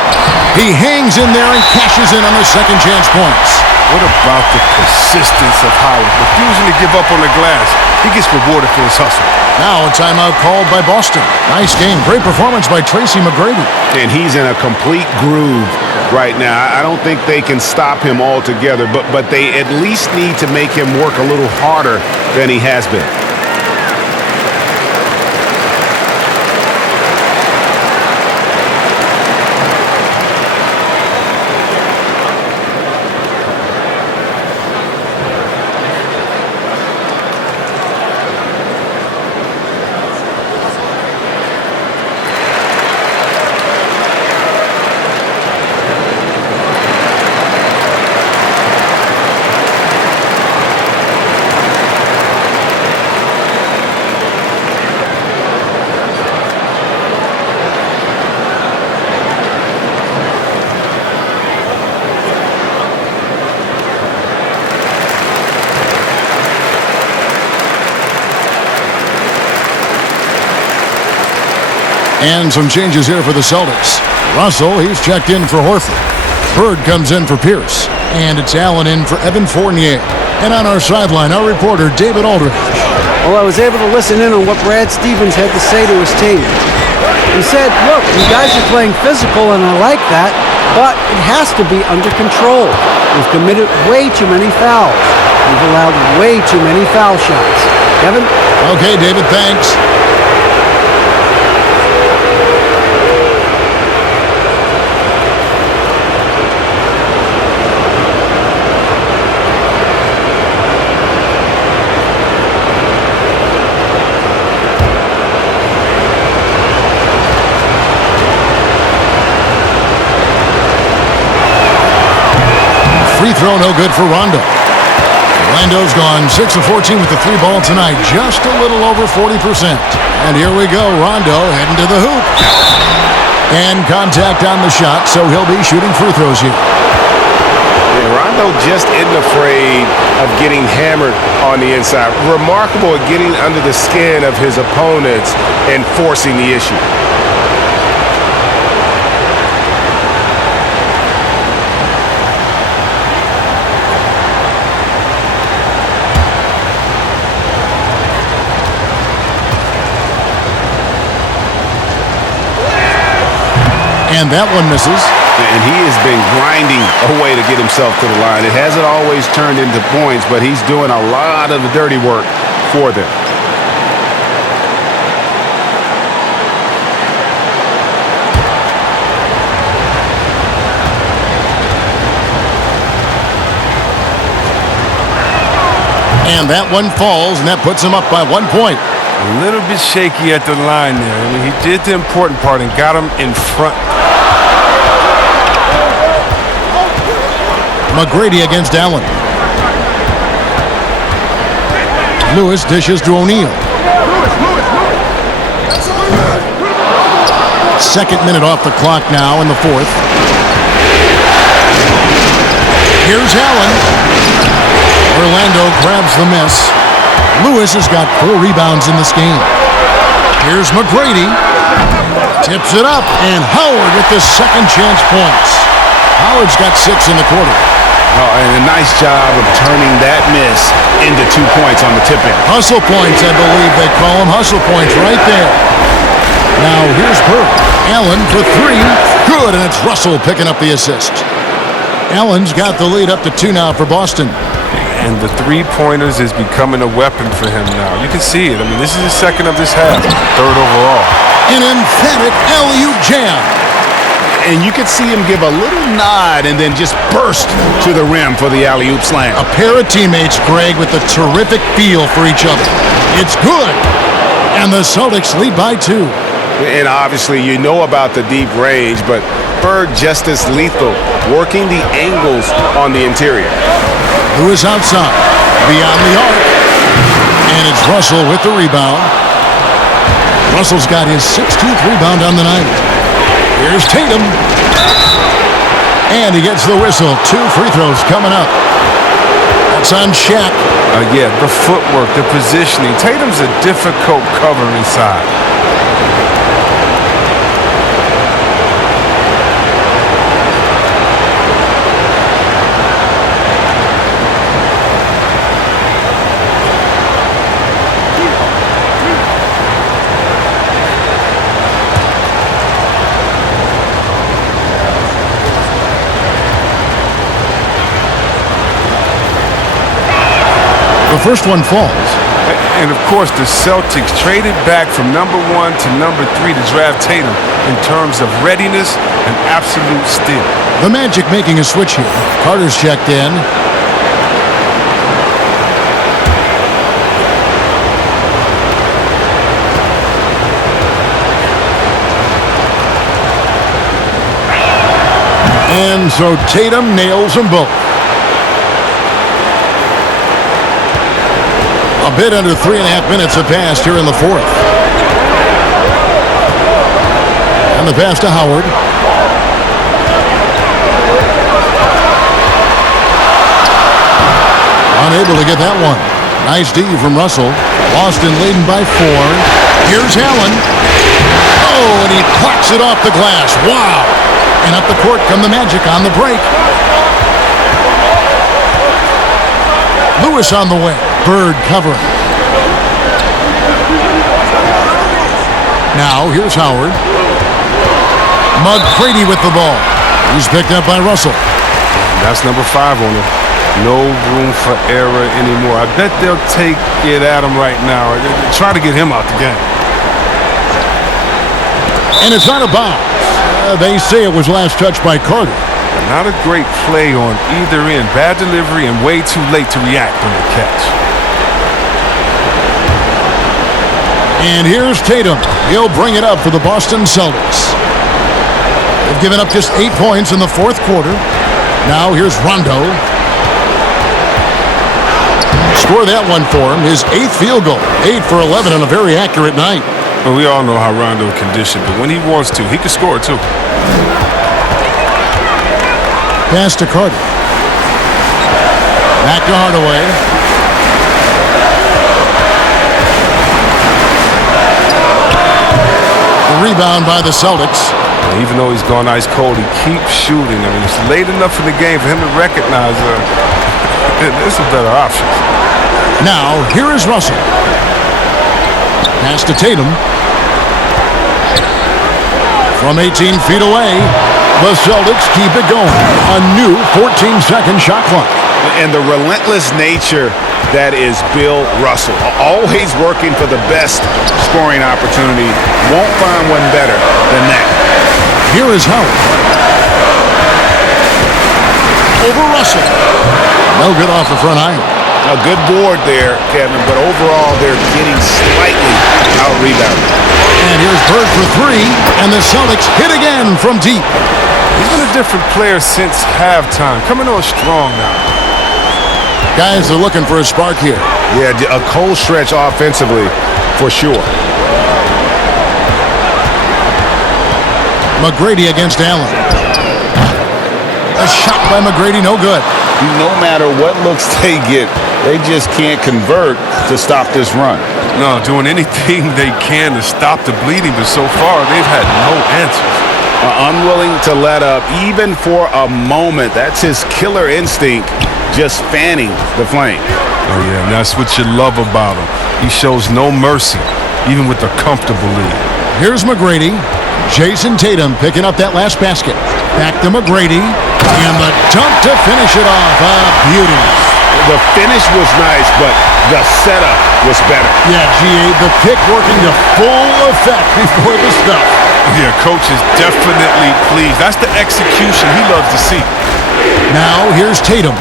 He hangs in there and cashes in on the second chance points. What about the persistence of Howard? Refusing to give up on the glass. He gets rewarded for his hustle. Now a timeout called by Boston. Nice game. Great performance by Tracy McGrady. And he's in a complete groove right now. I don't think they can stop him altogether, but they at least need to make him work a little harder than he has been. And some changes here for the Celtics. Russell, he's checked in for Horford. Bird comes in for Pierce. And it's Allen in for Evan Fournier. And on our sideline, our reporter, David Aldridge. Well, I was able to listen in on what Brad Stevens had to say to his team. He said, look, you guys are playing physical, and I like that, but it has to be under control. We've committed way too many fouls. We've allowed way too many foul shots. Kevin? Okay, David, thanks. Free throw, no good for Rondo. Orlando's gone 6 of 14 with the 3 ball tonight, just a little over 40%. And here we go, Rondo heading to the hoop. And contact on the shot, so he'll be shooting free throws here. Yeah, Rondo just isn't afraid of getting hammered on the inside. Remarkable at getting under the skin of his opponents and forcing the issue. And that one misses. And he has been grinding away to get himself to the line. It hasn't always turned into points, but he's doing a lot of the dirty work for them. And that one falls, and that puts him up by 1 point. A little bit shaky at the line there. I mean, he did the important part and got him in front. McGrady against Allen. Lewis dishes to O'Neal. Second minute off the clock now in the fourth. Here's Allen. Orlando grabs the miss. Lewis has got 4 rebounds in this game. Here's McGrady. Tips it up, and Howard with the second chance points. Howard's got 6 in the quarter. Oh, and a nice job of turning that miss into 2 points on the tip in. Hustle points, I believe they call them. Hustle points right there. Now here's Bird. Allen for 3. Good, and it's Russell picking up the assist. Allen's got the lead up to 2 now for Boston. And the 3-pointers is becoming a weapon for him now. You can see it. I mean, this is the second of this half, 3rd overall. An emphatic alley-oop jam. And you could see him give a little nod and then just burst to the rim for the alley-oop slam. A pair of teammates, Greg, with a terrific feel for each other. It's good. And the Celtics lead by 2. And obviously you know about the deep range, but Bird just as lethal, working the angles on the interior. Lewis outside, beyond the arc. And it's Russell with the rebound. Russell's got his 16th rebound on the night. Here's Tatum. And he gets the whistle. 2 free throws coming up. That's on Shaq. Yeah, the footwork, the positioning. Tatum's a difficult cover inside. first one falls. And, of course, the Celtics traded back from number 1 to number 3 to draft Tatum in terms of readiness and absolute steal. The Magic making a switch here. Carter's checked in. And so Tatum nails them both. A bit under 3.5 minutes have passed here in the fourth. And the pass to Howard. Unable to get that one. Nice D from Russell. Boston leading by 4. Here's Allen. Oh, and he plucks it off the glass. Wow. And up the court come the Magic on the break. Lewis on the way. Bird covering. Now, here's Howard. McGrady with the ball. He's picked up by Russell. That's number 5 on him. No room for error anymore. I bet they'll take it at him right now. Try to get him out the game. And it's out of bounds. They say it was last touched by Carter. Not a great play on either end. Bad delivery and way too late to react on the catch. And here's Tatum. He'll bring it up for the Boston Celtics. They've given up just 8 points in the fourth quarter. Now here's Rondo. Score that one for him. His 8th field goal. 8 for 11 on a very accurate night. Well, we all know how Rondo can dish it, but when he wants to, he can score too. Pass to Carter. Back to Hardaway. The rebound by the Celtics. And even though he's gone ice cold, he keeps shooting. I mean, it's late enough in the game for him to recognize there's some better options. Now, here is Russell. Pass to Tatum. From 18 feet away, the Celtics keep it going. A new 14-second shot clock. And the relentless nature that is Bill Russell. Always working for the best scoring opportunity. Won't find one better than that. Here is Howard. Over Russell. No good off the front iron. A good board there, Kevin, but overall they're getting slightly out-rebounded. And here's Bird for 3, and the Celtics hit again from deep. He's been a different player since halftime, coming on strong now. Guys are looking for a spark here. Yeah, a cold stretch offensively, for sure. McGrady against Allen. A shot by McGrady, no good. No matter what looks they get, they just can't convert to stop this run. No, doing anything they can to stop the bleeding, but so far they've had no answers. Unwilling to let up, even for a moment. That's his killer instinct, just fanning the flame. Oh, yeah, and that's what you love about him. He shows no mercy, even with a comfortable lead. Here's McGrady. Jason Tatum picking up that last basket. Back to McGrady. And the dunk to finish it off. A beauty. The finish was nice, but the setup was better. Yeah, G.A., the pick working to full effect before the stuff. Yeah, coach is definitely pleased. That's the execution he loves to see. Now here's Tatum.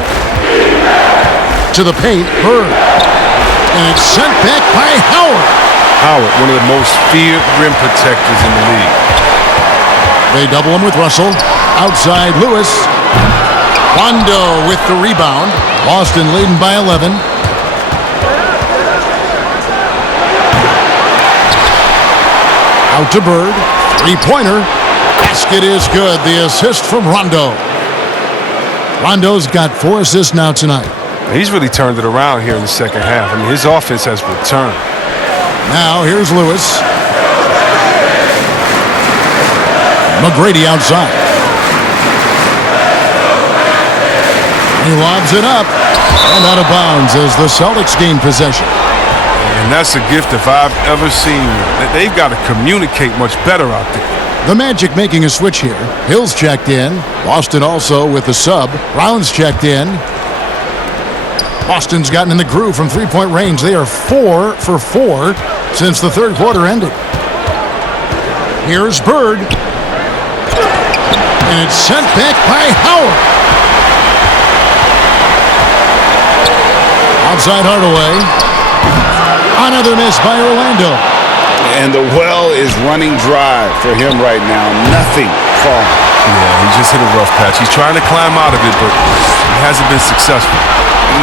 To the paint, Bird. And it's sent back by Howard. Howard, one of the most feared rim protectors in the league. They double him with Russell. Outside, Lewis. Rondo with the rebound. Boston leading by 11. Out to Bird. Three-pointer. Basket is good. The assist from Rondo. Rondo's got 4 assists now tonight. He's really turned it around here in the second half. I mean, his offense has returned. Now here's Lewis. McGrady outside. He lobs it up and out of bounds as the Celtics gain possession. And that's a gift if I've ever seen one. They've got to communicate much better out there. The Magic making a switch here. Hill's checked in. Boston also with the sub. Brown's checked in. Boston's gotten in the groove from three-point range. They are 4 for 4 since the third quarter ended. Here's Bird. And it's sent back by Howard. Outside Hardaway. Another miss by Orlando. And the well is running dry for him right now. Nothing falling. Yeah, he just hit a rough patch. He's trying to climb out of it, but he hasn't been successful.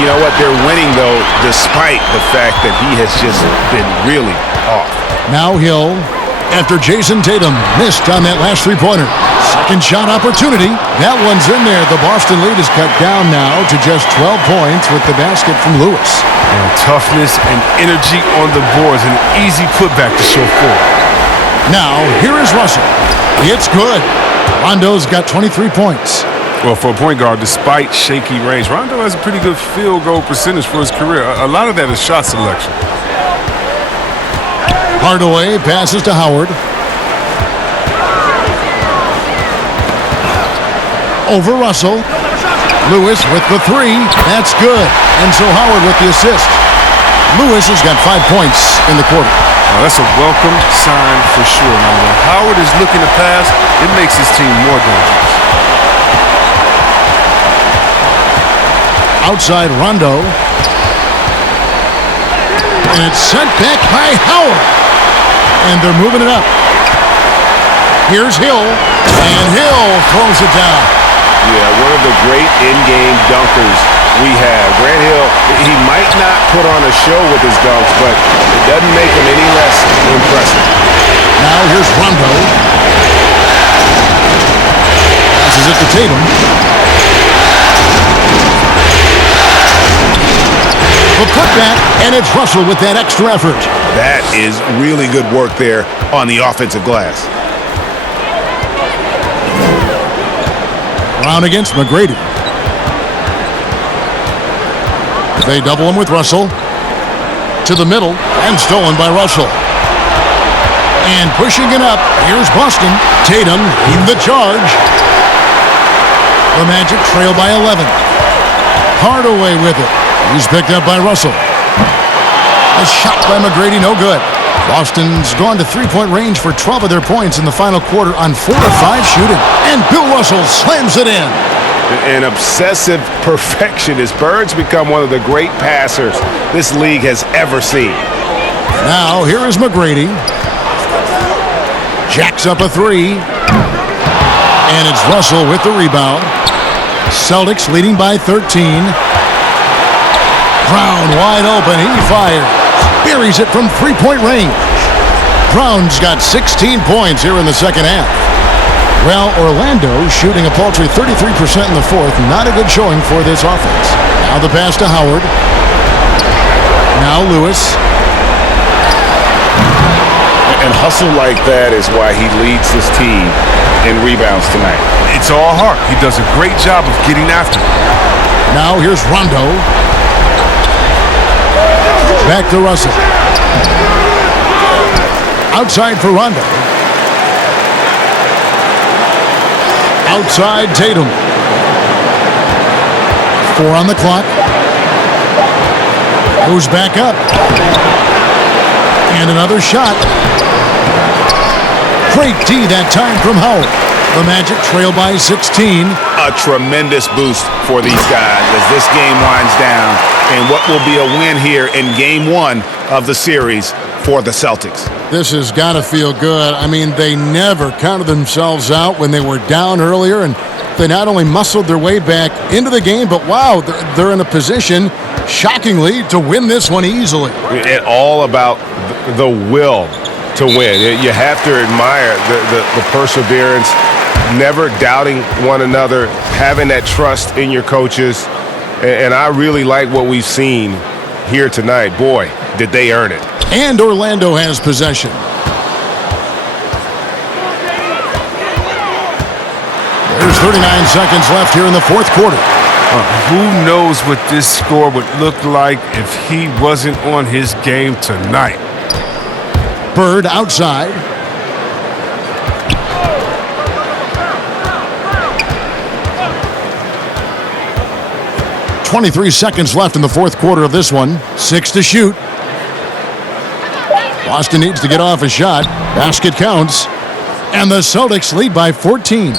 You know what? They're winning, though, despite the fact that he has just been really off. Now Hill, after Jason Tatum missed on that last three-pointer. Second shot opportunity. That one's in there. The Boston lead is cut down now to just 12 points with the basket from Lewis. And toughness and energy on the boards. An easy putback to show forward. Now, here is Russell. It's good. Rondo's got 23 points. Well, for a point guard, despite shaky range, Rondo has a pretty good field goal percentage for his career. A lot of that is shot selection. Hardaway passes to Howard. Over Russell. Lewis with the three. That's good. And so Howard with the assist. Lewis has got 5 points in the quarter. Now, that's a welcome sign for sure. Now, when Howard is looking to pass, it makes his team more dangerous. Outside Rondo. And it's sent back by Howard. And they're moving it up. Here's Hill. And Hill throws it down. Yeah, one of the great in-game dunkers we have. Grant Hill, he might not put on a show with his dunks, but it doesn't make him any less impressive. Now here's Rondo. Passes it to Tatum. The putback, and it's Russell with that extra effort. That is really good work there on the offensive glass. Brown against McGrady. They double him with Russell. To the middle, and stolen by Russell. And pushing it up, here's Boston. Tatum in the charge. The Magic trail by 11. Hardaway with it. He's picked up by Russell. A shot by McGrady, no good. Boston's gone to three-point range for 12 of their points in the final quarter on 4 of 5 shooting. And Bill Russell slams it in. An obsessive perfectionist. Bird's become one of the great passers this league has ever seen. Now, here is McGrady. Jacks up a three. And it's Russell with the rebound. Celtics leading by 13. Brown wide open. He fires. Buries it from three-point range. Brown's got 16 points here in the second half. Well, Orlando shooting a paltry 33% in the fourth. Not a good showing for this offense. Now the pass to Howard. Now Lewis. And hustle like that is why he leads this team in rebounds tonight. It's all heart. He does a great job of getting after it. Now here's Rondo. Back to Russell. Outside for Rondo. Outside Tatum. 4 on the clock. Goes back up. And another shot. Great D that time from Howard. The Magic trail by 16. A tremendous boost for these guys as this game winds down and what will be a win here in Game 1 of the series for the Celtics. This has got to feel good. I mean, they never counted themselves out when they were down earlier, and they not only muscled their way back into the game, but wow, they're in a position, shockingly, to win this one easily. It's all about the will to win. You have to admire the perseverance, never doubting one another, having that trust in your coaches. And I really like what we've seen here tonight. Boy, did they earn it. And Orlando has possession. There's 39 seconds left here in the fourth quarter. Who knows what this score would look like if he wasn't on his game tonight. Bird outside. 23 seconds left in the fourth quarter of this one. 6 to shoot. Boston needs to get off a shot. Basket counts. And the Celtics lead by 14.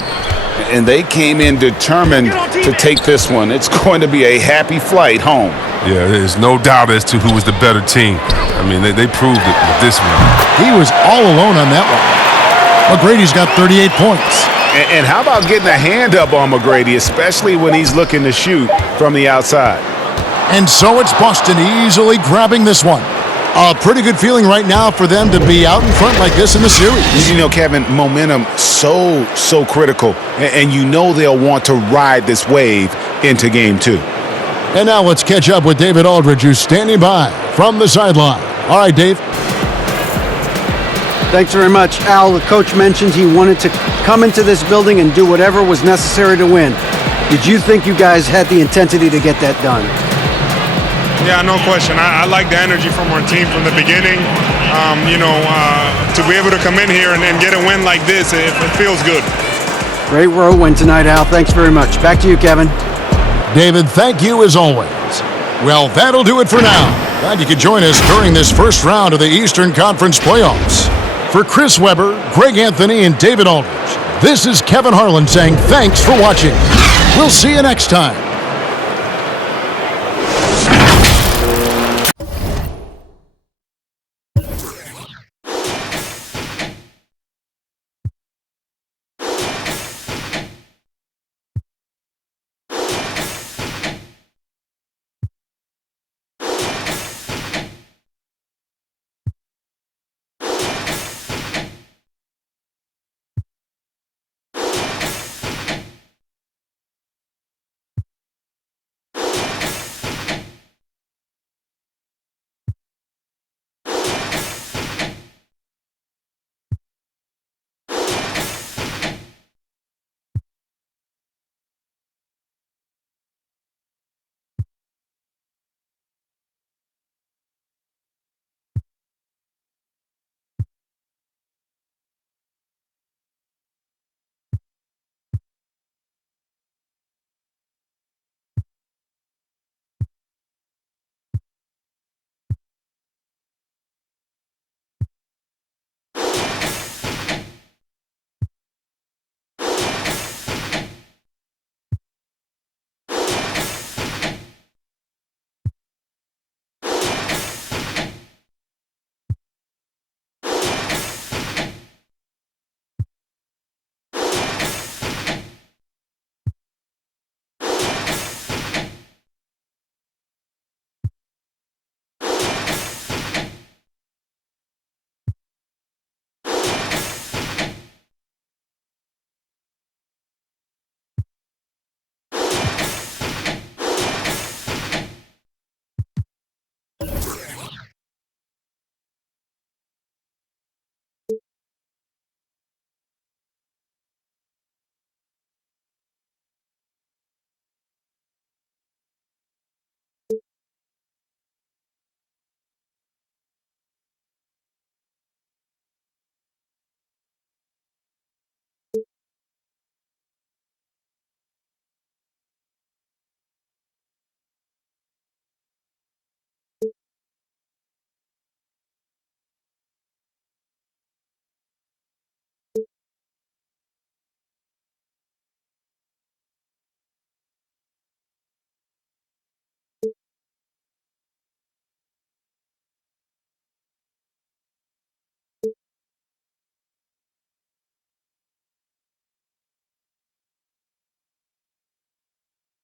And they came in determined to take this one. It's going to be a happy flight home. Yeah, there's no doubt as to who was the better team. I mean, they proved it with this one. He was all alone on that one. McGrady's got 38 points. And how about getting a hand up on McGrady, especially when he's looking to shoot from the outside? And so it's Boston easily grabbing this one. A pretty good feeling right now for them to be out in front like this in the series. You know, Kevin, momentum so critical. And you know they'll want to ride this wave into game 2. And now let's catch up with David Aldridge, who's standing by from the sideline. All right, Dave. Thanks very much. Al, the coach mentioned he wanted to come into this building and do whatever was necessary to win. Did you think you guys had the intensity to get that done? Yeah, no question. I like the energy from our team from the beginning. To be able to come in here and get a win like this, it feels good. Great road win tonight, Al. Thanks very much. Back to you, Kevin. David, thank you as always. Well, that'll do it for now. Glad you could join us during this first round of the Eastern Conference playoffs. For Chris Webber, Greg Anthony, and David Aldridge, this is Kevin Harlan saying thanks for watching. We'll see you next time.